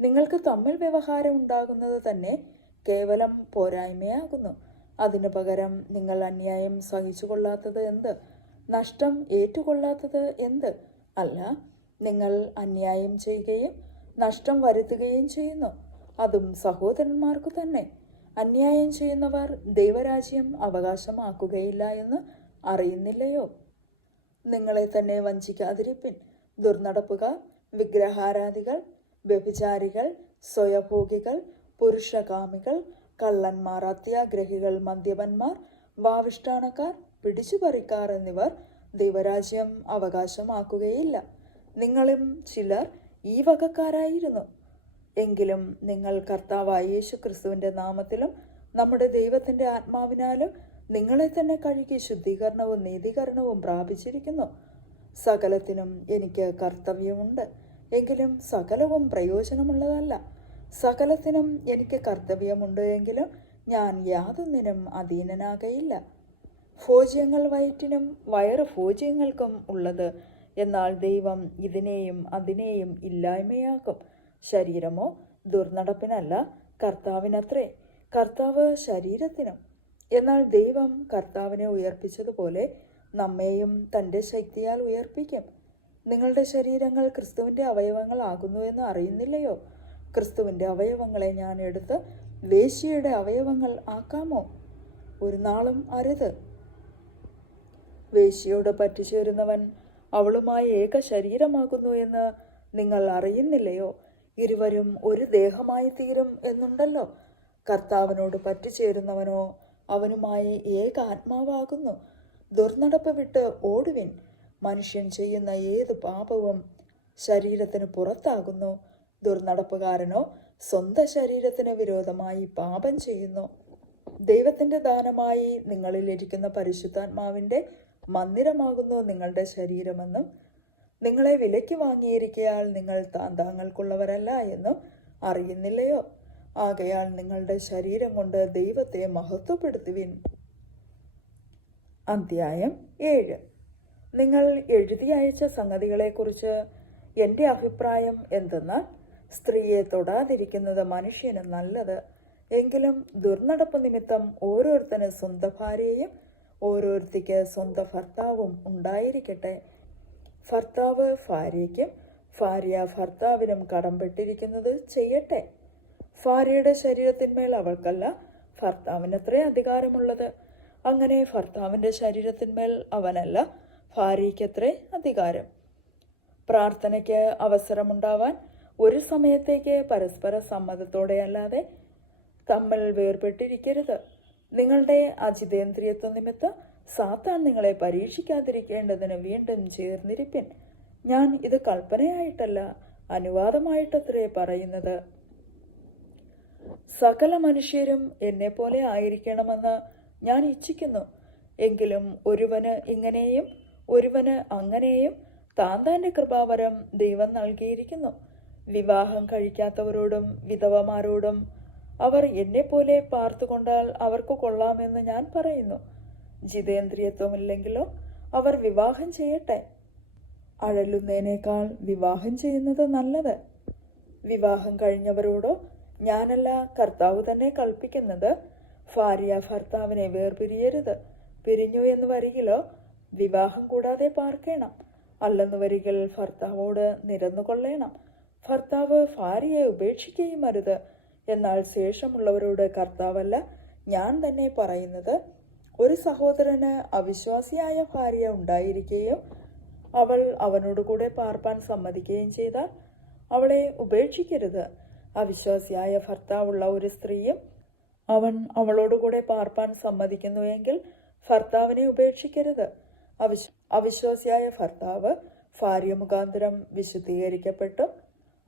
നിങ്ങൾക്ക് തമ്മിൽ വ്യവഹാരം ഉണ്ടാകുന്നത് തന്നെ കേവലം പോരായ്മയാകുന്നു. അതിനു പകരം നിങ്ങൾ അന്യായം സഹിച്ചുകൊള്ളാത്തത് എന്ത്? നഷ്ടം ഏറ്റുകൊള്ളാത്തത് എന്ത്? അല്ല, നിങ്ങൾ അന്യായം ചെയ്യുകയും നഷ്ടം വരുത്തുകയും ചെയ്യുന്നു, അതും സഹോദരന്മാർക്കു തന്നെ. അന്യായം ചെയ്യുന്നവർ ദൈവരാജ്യം അവകാശമാക്കുകയില്ല എന്ന് അറിയുന്നില്ലയോ? നിങ്ങളെ തന്നെ വഞ്ചിക്കാതിരിപ്പിൻ. ദുർനടപ്പുകാർ, വിഗ്രഹാരാധികൾ, വ്യഭിചാരികൾ, സ്വയഭോഗികൾ, പുരുഷകാമികൾ, കള്ളന്മാർ, അത്യാഗ്രഹികൾ, മദ്യപന്മാർ, വാവിഷ്ഠാനക്കാർ, പിടിച്ചുപറിക്കാർ എന്നിവർ ദൈവരാജ്യം അവകാശമാക്കുകയില്ല. നിങ്ങളും ചിലർ ഈ വകക്കാരായിരുന്നു. എങ്കിലും നിങ്ങൾ കർത്താവായ യേശു ക്രിസ്തുവിൻ്റെ നാമത്തിലും നമ്മുടെ ദൈവത്തിൻ്റെ ആത്മാവിനാലും നിങ്ങളെ തന്നെ കഴുകി ശുദ്ധീകരണവും നീതീകരണവും പ്രാപിച്ചിരിക്കുന്നു. സകലത്തിനും എനിക്ക് കർത്തവ്യമുണ്ട്, എങ്കിലും സകലവും പ്രയോജനമുള്ളതല്ല. സകലത്തിനും എനിക്ക് കർത്തവ്യമുണ്ട്, എങ്കിലും ഞാൻ യാതൊന്നിനും അധീനനാകയില്ല. ഭോജ്യങ്ങൾ വയറ്റിനും വയറ് ഭോജ്യങ്ങൾക്കും ഉള്ളത്, എന്നാൽ ദൈവം ഇതിനെയും അതിനെയും ഇല്ലായ്മയാക്കും. ശരീരമോ ദുർനടപ്പിനല്ല, കർത്താവിനത്രേ. കർത്താവ് ശരീരത്തിനും. എന്നാൽ ദൈവം കർത്താവിനെ ഉയർപ്പിച്ചതുപോലെ നമ്മെയും തൻ്റെ ശക്തിയാൽ ഉയർപ്പിക്കും. നിങ്ങളുടെ ശരീരങ്ങൾ ക്രിസ്തുവിൻ്റെ അവയവങ്ങൾ ആകുന്നുവെന്ന് അറിയുന്നില്ലയോ? ക്രിസ്തുവിൻ്റെ അവയവങ്ങളെ ഞാൻ എടുത്ത് വേശ്യയുടെ അവയവങ്ങൾ ആക്കാമോ? ഒരു നാളും അരുത്. വേശ്യയോട് പറ്റിച്ചേരുന്നവൻ അവളുമായി ഏക ശരീരമാകുന്നു എന്ന് നിങ്ങൾ അറിയുന്നില്ലയോ? ഇരുവരും ഒരു ദേഹമായി തീരും എന്നുണ്ടല്ലോ. കർത്താവിനോട് പറ്റിച്ചേരുന്നവനോ അവനുമായി ഏക ആത്മാവാകുന്നു. ദുർനടപ്പ് വിട്ട് ഓടുവിൻ. മനുഷ്യൻ ചെയ്യുന്ന ഏത് പാപവും ശരീരത്തിന് പുറത്താകുന്നു. ദുർനടപ്പുകാരനോ സ്വന്തം ശരീരത്തിന് വിരോധമായി പാപം ചെയ്യുന്നു. ദൈവത്തിൻ്റെ ദാനമായി നിങ്ങളിലിരിക്കുന്ന പരിശുദ്ധാത്മാവിൻ്റെ മന്ദിരമാകുന്നു നിങ്ങളുടെ ശരീരമെന്നും നിങ്ങളെ വിലയ്ക്ക് വാങ്ങിയിരിക്കയാൽ നിങ്ങൾ താന്താങ്ങൾക്കുള്ളവരല്ല എന്നും അറിയുന്നില്ലയോ? ആകയാൽ നിങ്ങളുടെ ശരീരം കൊണ്ട് ദൈവത്തെ മഹത്വപ്പെടുത്തുവിൻ. അധ്യായം 7. നിങ്ങൾ എഴുതി അയച്ച സംഗതികളെക്കുറിച്ച് എൻ്റെ അഭിപ്രായം എന്തെന്നാൽ, സ്ത്രീയെ തൊടാതിരിക്കുന്നത് മനുഷ്യന് നല്ലത്. എങ്കിലും ദുർനടപ്പ് നിമിത്തം ഓരോരുത്തന് സ്വന്തം ഭാര്യയും ഓരോരുത്തിക്ക് സ്വന്തം ഭർത്താവും ഉണ്ടായിരിക്കട്ടെ. ഭർത്താവ് ഭാര്യയ്ക്കും ഭാര്യ ഭർത്താവിനും കടംപെട്ടിരിക്കുന്നത് ചെയ്യട്ടെ. ഭാര്യയുടെ ശരീരത്തിന്മേൽ അവൾക്കല്ല, ഭർത്താവിനത്രേ അധികാരമുള്ളത്. അങ്ങനെ ഭർത്താവിൻ്റെ ശരീരത്തിന്മേൽ അവനല്ല, ഭാര്യയ്ക്കത്രേ അധികാരം. പ്രാർത്ഥനയ്ക്ക് അവസരമുണ്ടാവാൻ ഒരു സമയത്തേക്ക് പരസ്പര സമ്മതത്തോടെ അല്ലാതെ തമ്മിൽ വേർപെട്ടിരിക്കരുത്. നിങ്ങളുടെ അജിതേന്ദ്രിയത്വ നിമിത്തം സാത്താൻ നിങ്ങളെ പരീക്ഷിക്കാതിരിക്കേണ്ടതിന് വീണ്ടും ചേർന്നിരിപ്പിൻ. ഞാൻ ഇത് കൽപ്പനയായിട്ടല്ല, അനുവാദമായിട്ടത്രേ പറയുന്നത്. സകല മനുഷ്യരും എന്നെപ്പോലെ ആയിരിക്കണമെന്ന് ഞാൻ ഇച്ഛിക്കുന്നു. എങ്കിലും ഒരുവന് ഇങ്ങനെയും ഒരുവന് അങ്ങനെയും താൻ്റെ കൃപാവരം ദൈവം നൽകിയിരിക്കുന്നു. വിവാഹം കഴിക്കാത്തവരോടും വിധവമാരോടും അവർ എന്നെപ്പോലെ പാർത്തുകൊണ്ടാൽ അവർക്ക് കൊള്ളാമെന്ന് ഞാൻ പറയുന്നു. ജിതേന്ദ്രിയത്വമില്ലെങ്കിലോ അവർ വിവാഹം ചെയ്യട്ടെ. അഴലുന്നതിനേക്കാൾ വിവാഹം ചെയ്യുന്നത് നല്ലത്. വിവാഹം കഴിഞ്ഞവരോടോ ഞാനല്ല, കർത്താവ് തന്നെ കൽപ്പിക്കുന്നത്, ഭാര്യ ഭർത്താവിനെ വേർപിരിയരുത്. പിരിഞ്ഞു എന്ന് വരികിലോ വിവാഹം കൂടാതെ പാർക്കണം. അല്ലെന്ന് വരികിൽ ഭർത്താവോട് നിരന്നുകൊള്ളേണം. ഭർത്താവ് ഭാര്യയെ ഉപേക്ഷിക്കുകയും അരുത്. എന്നാൽ ശേഷമുള്ളവരോട് കർത്താവല്ല, ഞാൻ തന്നെ പറയുന്നത്, ഒരു സഹോദരന് അവിശ്വാസിയായ ഭാര്യ ഉണ്ടായിരിക്കുകയും അവൾ അവനോടുകൂടെ പാർപ്പാൻ സമ്മതിക്കുകയും ചെയ്താൽ അവളെ ഉപേക്ഷിക്കരുത്. അവിശ്വാസിയായ ഭർത്താവുള്ള ഒരു സ്ത്രീയും അവൻ അവളോടുകൂടെ പാർപ്പാൻ സമ്മതിക്കുന്നുവെങ്കിൽ ഭർത്താവിനെ ഉപേക്ഷിക്കരുത്. അവിശ്വാസിയായ ഭർത്താവ് ഭാര്യ മുഖാന്തരം വിശുദ്ധീകരിക്കപ്പെട്ടും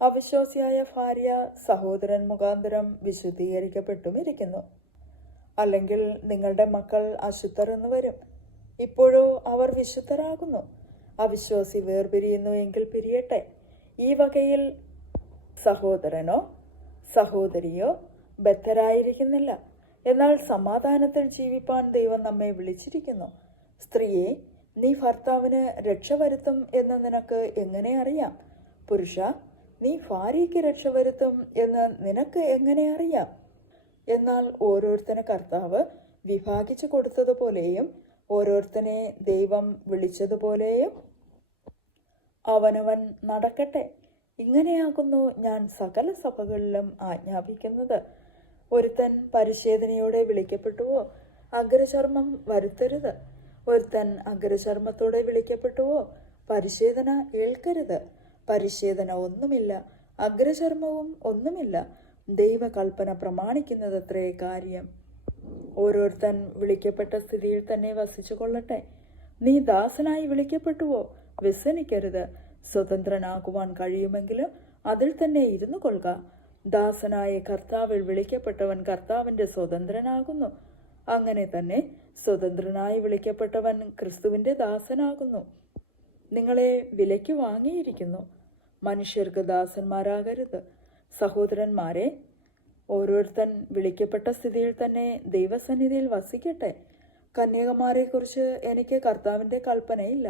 അവിശ്വാസിയായ ഭാര്യ സഹോദരൻ മുഖാന്തരം വിശുദ്ധീകരിക്കപ്പെട്ടും ഇരിക്കുന്നു. അല്ലെങ്കിൽ നിങ്ങളുടെ മക്കൾ അശുദ്ധർ എന്ന് വരും. ഇപ്പോഴോ അവർ വിശുദ്ധരാകുന്നു. അവിശ്വാസി വേർപിരിയുന്നു എങ്കിൽ പിരിയട്ടെ. ഈ വകയിൽ സഹോദരനോ സഹോദരിയോ ബദ്ധരായിരിക്കുന്നില്ല. എന്നാൽ സമാധാനത്തിൽ ജീവിപ്പാൻ ദൈവം നമ്മെ വിളിച്ചിരിക്കുന്നു. സ്ത്രീയെ, നീ ഭർത്താവിന് രക്ഷ വരുത്തും എന്ന് നിനക്ക് എങ്ങനെ അറിയാം? പുരുഷ, നീ ഭാര്യയ്ക്ക് രക്ഷ വരുത്തും എന്ന് നിനക്ക് എങ്ങനെ അറിയാം? എന്നാൽ ഓരോരുത്തന് കർത്താവ് വിഭാഗിച്ചു കൊടുത്തതുപോലെയും ഓരോരുത്തനെ ദൈവം വിളിച്ചതുപോലെയും അവനവൻ നടക്കട്ടെ. ഇങ്ങനെയാകുന്നു ഞാൻ സകല സഭകളിലും ആജ്ഞാപിക്കുന്നത്. ഒരുത്തൻ പരിശോധനയോടെ വിളിക്കപ്പെട്ടുവോ അഗ്രചർമ്മം വരുത്തരുത്. ഒരുത്തൻ അഗ്രചർമ്മത്തോടെ വിളിക്കപ്പെട്ടുവോ പരിശോധന ഏൽക്കരുത്. പരിശോധന ഒന്നുമില്ല, അഗ്രചർമ്മവും ഒന്നുമില്ല. ദൈവകൽപ്പന പ്രമാണിക്കുന്നതത്രേ കാര്യം. ഓരോരുത്തൻ വിളിക്കപ്പെട്ട സ്ഥിതിയിൽ തന്നെ വസിച്ചു കൊള്ളട്ടെ. നീ ദാസനായി വിളിക്കപ്പെട്ടുവോ വ്യസനിക്കരുത്. സ്വതന്ത്രനാകുവാൻ കഴിയുമെങ്കിലും അതിൽ തന്നെ ഇരുന്നു കൊള്ളുക. ദാസനായ കർത്താവിൽ വിളിക്കപ്പെട്ടവൻ കർത്താവിൻ്റെ സ്വതന്ത്രനാകുന്നു. അങ്ങനെ തന്നെ സ്വതന്ത്രനായി വിളിക്കപ്പെട്ടവൻ ക്രിസ്തുവിൻ്റെ ദാസനാകുന്നു. നിങ്ങളെ വിലയ്ക്ക് വാങ്ങിയിരിക്കുന്നു. മനുഷ്യർക്ക് ദാസന്മാരാകരുത്. സഹോദരന്മാരെ, ഓരോരുത്തൻ വിളിക്കപ്പെട്ട സ്ഥിതിയിൽ തന്നെ ദൈവസന്നിധിയിൽ വസിക്കട്ടെ. കന്യകമാരെക്കുറിച്ച് എനിക്ക് കർത്താവിൻ്റെ കൽപ്പനയില്ല.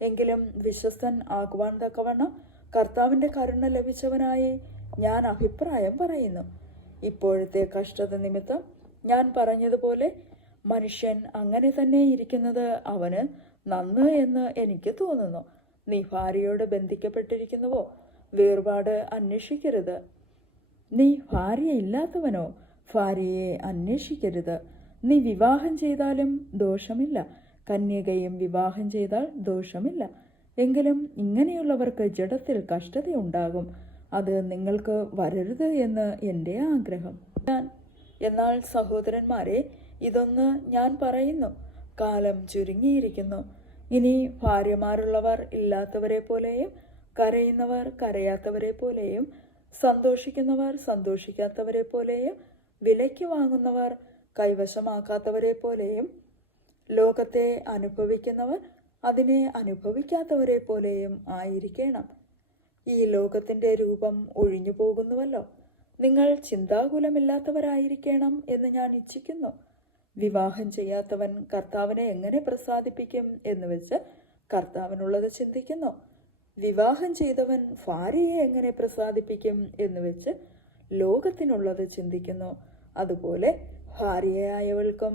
എങ്കിലും വിശ്വസ്തൻ ആകുവാൻ തക്കവണ്ണം കർത്താവിൻ്റെ കരുണ ലഭിച്ചവനായി ഞാൻ അഭിപ്രായം പറയുന്നു. ഇപ്പോഴത്തെ കഷ്ടത നിമിത്തം ഞാൻ പറഞ്ഞതുപോലെ മനുഷ്യൻ അങ്ങനെ തന്നെ ഇരിക്കുന്നത് അവന് നന്ന് എന്ന് എനിക്ക് തോന്നുന്നു. നീ ഭാര്യയോട് ബന്ധിക്കപ്പെട്ടിരിക്കുന്നുവോ? വേർപാട് അന്വേഷിക്കരുത്. നീ ഭാര്യയില്ലാത്തവനോ? ഭാര്യയെ അന്വേഷിക്കരുത്. നീ വിവാഹം ചെയ്താലും ദോഷമില്ല, കന്യകയും വിവാഹം ചെയ്താൽ ദോഷമില്ല. എങ്കിലും ഇങ്ങനെയുള്ളവർക്ക് ജഡത്തിൽ കഷ്ടതയുണ്ടാകും. അത് നിങ്ങൾക്ക് വരരുത് എന്ന് എൻ്റെ ആഗ്രഹം. എന്നാൽ സഹോദരന്മാരെ, ഇതൊന്ന് ഞാൻ പറയുന്നു, കാലം ചുരുങ്ങിയിരിക്കുന്നു. ഇനി ഭാര്യമാരുള്ളവർ ഇല്ലാത്തവരെ പോലെയും കരയുന്നവർ കരയാത്തവരെ പോലെയും സന്തോഷിക്കുന്നവർ സന്തോഷിക്കാത്തവരെ പോലെയും വിലയ്ക്ക് വാങ്ങുന്നവർ കൈവശമാക്കാത്തവരെ പോലെയും ലോകത്തെ അനുഭവിക്കുന്നവർ അതിനെ അനുഭവിക്കാത്തവരെ പോലെയും ആയിരിക്കണം. ഈ ലോകത്തിൻ്റെ രൂപം ഒഴിഞ്ഞു പോകുന്നുവല്ലോ. നിങ്ങൾ ചിന്താകുലമില്ലാത്തവരായിരിക്കണം എന്ന് ഞാൻ ഇച്ഛിക്കുന്നു. വിവാഹം ചെയ്യാത്തവൻ കർത്താവിനെ എങ്ങനെ പ്രസാദിപ്പിക്കും എന്ന് വെച്ച് കർത്താവിനുള്ളത് ചിന്തിക്കുന്നു. വിവാഹം ചെയ്തവൻ ഭാര്യയെ എങ്ങനെ പ്രസാദിപ്പിക്കും എന്ന് വെച്ച് ലോകത്തിനുള്ളത് ചിന്തിക്കുന്നു. അതുപോലെ ഭാര്യയായവൾക്കും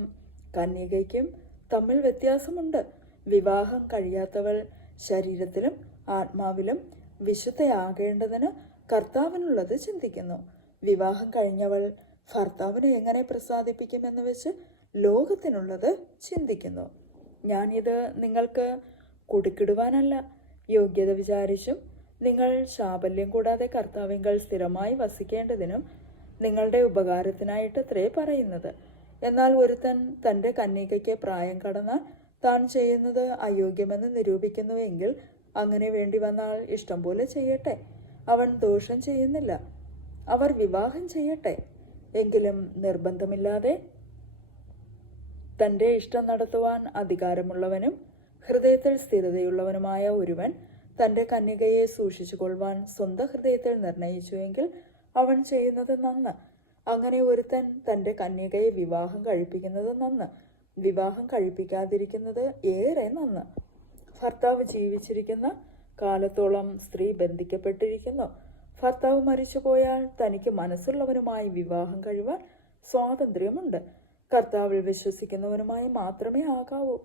കന്യകയ്ക്കും തമ്മിൽ വ്യത്യാസമുണ്ട്. വിവാഹം കഴിയാത്തവൾ ശരീരത്തിലും ആത്മാവിലും വിശുദ്ധയാകേണ്ടതിന് കർത്താവിനുള്ളത് ചിന്തിക്കുന്നു. വിവാഹം കഴിഞ്ഞവൾ ഭർത്താവിനെ എങ്ങനെ പ്രസാദിപ്പിക്കുമെന്ന് വെച്ച് ലോകത്തിനുള്ളത് ചിന്തിക്കുന്നു. ഞാനിത് നിങ്ങൾക്ക് കുടുക്കിടുവാനല്ല, യോഗ്യത വിചാരിച്ചും നിങ്ങൾ ശാബല്യം കൂടാതെ കർത്താവിങ്കൽ സ്ഥിരമായി വസിക്കേണ്ടതിനും നിങ്ങളുടെ ഉപകാരത്തിനായിട്ടത്രേ പറയുന്നത്. എന്നാൽ ഒരുത്തൻ തൻ്റെ കന്യകയ്ക്ക് പ്രായം കടന്നാൽ താൻ ചെയ്യുന്നത് അയോഗ്യമെന്ന് നിരൂപിക്കുന്നുവെങ്കിൽ അങ്ങനെ വേണ്ടി വന്നാൽ ഇഷ്ടം പോലെ ചെയ്യട്ടെ, അവൻ ദോഷം ചെയ്യുന്നില്ല. അവർ വിവാഹം ചെയ്യട്ടെ, എങ്കിലും നിർബന്ധമില്ലാതെ. തൻ്റെ ഇഷ്ടം നടത്തുവാൻ അധികാരമുള്ളവനും ഹൃദയത്തിൽ സ്ഥിരതയുള്ളവനുമായ ഒരുവൻ തൻ്റെ കന്യകയെ സൂക്ഷിച്ചു കൊള്ളുവാൻ സ്വന്തം ഹൃദയത്തിൽ നിർണയിച്ചുവെങ്കിൽ അവൻ ചെയ്യുന്നത് നന്ന്. അങ്ങനെ ഒരുത്തൻ തൻ്റെ കന്യകയെ വിവാഹം കഴിപ്പിക്കുന്നത് നന്ന്, വിവാഹം കഴിപ്പിക്കാതിരിക്കുന്നത് ഏറെ നന്ന്. ഭർത്താവ് ജീവിച്ചിരിക്കുന്ന കാലത്തോളം സ്ത്രീ ബന്ധിക്കപ്പെട്ടിരിക്കുന്നു. ഭർത്താവ് മരിച്ചുപോയാൽ തനിക്ക് മനസ്സുള്ളവനുമായി വിവാഹം കഴിവാൻ സ്വാതന്ത്ര്യമുണ്ട്. കർത്താവിൽ വിശ്വസിക്കുന്നവനുമായി മാത്രമേ ആകാവൂ.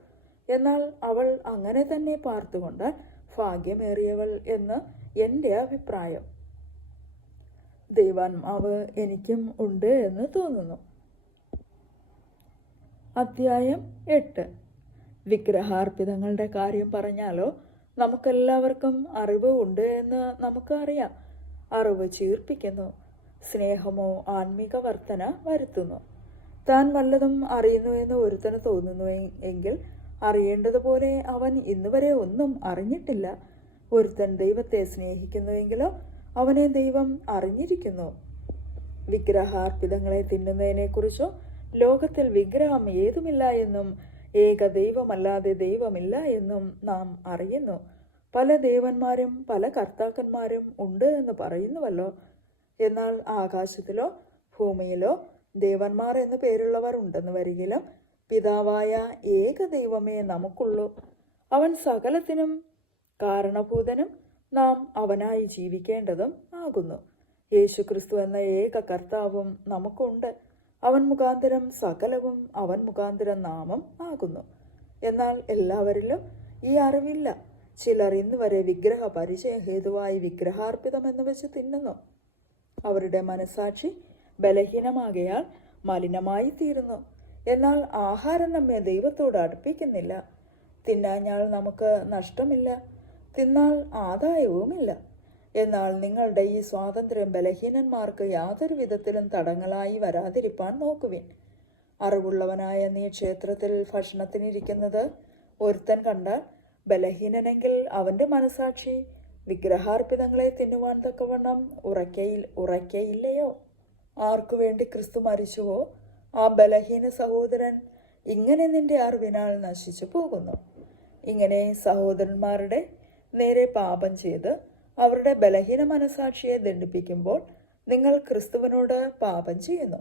എന്നാൽ അവൾ അങ്ങനെ തന്നെ പാർത്തുകൊണ്ടാൽ ഭാഗ്യമേറിയവൾ എന്ന് എൻ്റെ അഭിപ്രായം. ദൈവാത്മാവ് എനിക്കും ഉണ്ട് എന്ന് തോന്നുന്നു. അധ്യായം 8. വിഗ്രഹാർപ്പിതങ്ങളുടെ കാര്യം പറഞ്ഞാലോ, നമുക്കെല്ലാവർക്കും അറിവ് ഉണ്ട് എന്ന് നമുക്ക് അറിയാം. അറിവ് ചീർപ്പിക്കുന്നു, സ്നേഹമോ ആത്മീക വർധന വരുത്തുന്നു. താൻ വല്ലതും അറിയുന്നു എന്ന് ഒരുത്തന് തോന്നുന്നു എങ്കിൽ അറിയേണ്ടതുപോലെ അവൻ ഇന്നുവരെ ഒന്നും അറിഞ്ഞിട്ടില്ല. ഒരുത്തൻ ദൈവത്തെ സ്നേഹിക്കുന്നുവെങ്കിലോ അവനെ ദൈവം അറിഞ്ഞിരിക്കുന്നു. വിഗ്രഹാർപ്പിതങ്ങളെ തിന്നുന്നതിനെക്കുറിച്ചോ ലോകത്തിൽ വിഗ്രഹം ഏതുമില്ല എന്നും ഏക ദൈവമല്ലാതെ ദൈവമില്ല എന്നും നാം അറിയുന്നു. പല ദേവന്മാരും പല കർത്താക്കന്മാരും ഉണ്ട് എന്ന് പറയുന്നുവല്ലോ. എന്നാൽ ആകാശത്തിലോ ഭൂമിയിലോ ദേവന്മാർ എന്നു പേരുള്ളവർ ഉണ്ടെന്ന് വരികിലും പിതാവായ ഏക ദൈവമേ നമുക്കുള്ളൂ. അവൻ സകലത്തിനും കാരണഭൂതനും നാം അവനായി ജീവിക്കേണ്ടതും ആകുന്നു. യേശുക്രിസ്തു എന്ന ഏക കർത്താവും നമുക്കുണ്ട്. അവൻ മുഖാന്തരം സകലവും അവൻ മുഖാന്തരം നാമം ആകുന്നു. എന്നാൽ എല്ലാവരിലും ഈ അറിവില്ല. ചിലർ ഇന്ന് വരെ വിഗ്രഹ പരിചയ ഹേതുവായി വിഗ്രഹാർപ്പിതം എന്ന് വെച്ച് തിന്നുന്നു. അവരുടെ മനസാക്ഷി ബലഹീനമാകയാൽ മലിനമായി തീരുന്നു. എന്നാൽ ആഹാരം നമ്മെ ദൈവത്തോട് അടുപ്പിക്കുന്നില്ല. തിന്നാഞ്ഞാൽ നമുക്ക് നഷ്ടമില്ല, തിന്നാൽ ആദായവുമില്ല. എന്നാൽ നിങ്ങളുടെ ഈ സ്വാതന്ത്ര്യം ബലഹീനന്മാർക്ക് യാതൊരു വിധത്തിലും തടങ്ങലായി വരാതിരിപ്പാൻ നോക്കുവിൻ. അറിവുള്ളവനായ നീ ക്ഷേത്രത്തിൽ ഭക്ഷണത്തിനിരിക്കുന്നത് ഒരുത്തൻ കണ്ടാൽ ബലഹീനനെങ്കിൽ അവൻ്റെ മനസാക്ഷി വിഗ്രഹാർപ്പിതങ്ങളെ തിന്നുവാൻ തക്കവണ്ണം ഉറയ്ക്കയില്ലയോ? ആർക്കു വേണ്ടി ക്രിസ്തു മരിച്ചുവോ ആ ബലഹീന സഹോദരൻ ഇങ്ങനെ നിന്റെ അറിവിനാൽ നശിച്ചു പോകുന്നു. ഇങ്ങനെ സഹോദരന്മാരുടെ നേരെ പാപം ചെയ്ത് അവരുടെ ബലഹീന മനസാക്ഷിയെ ദണ്ഡിപ്പിക്കുമ്പോൾ നിങ്ങൾ ക്രിസ്തുവിനോട് പാപം ചെയ്യുന്നു.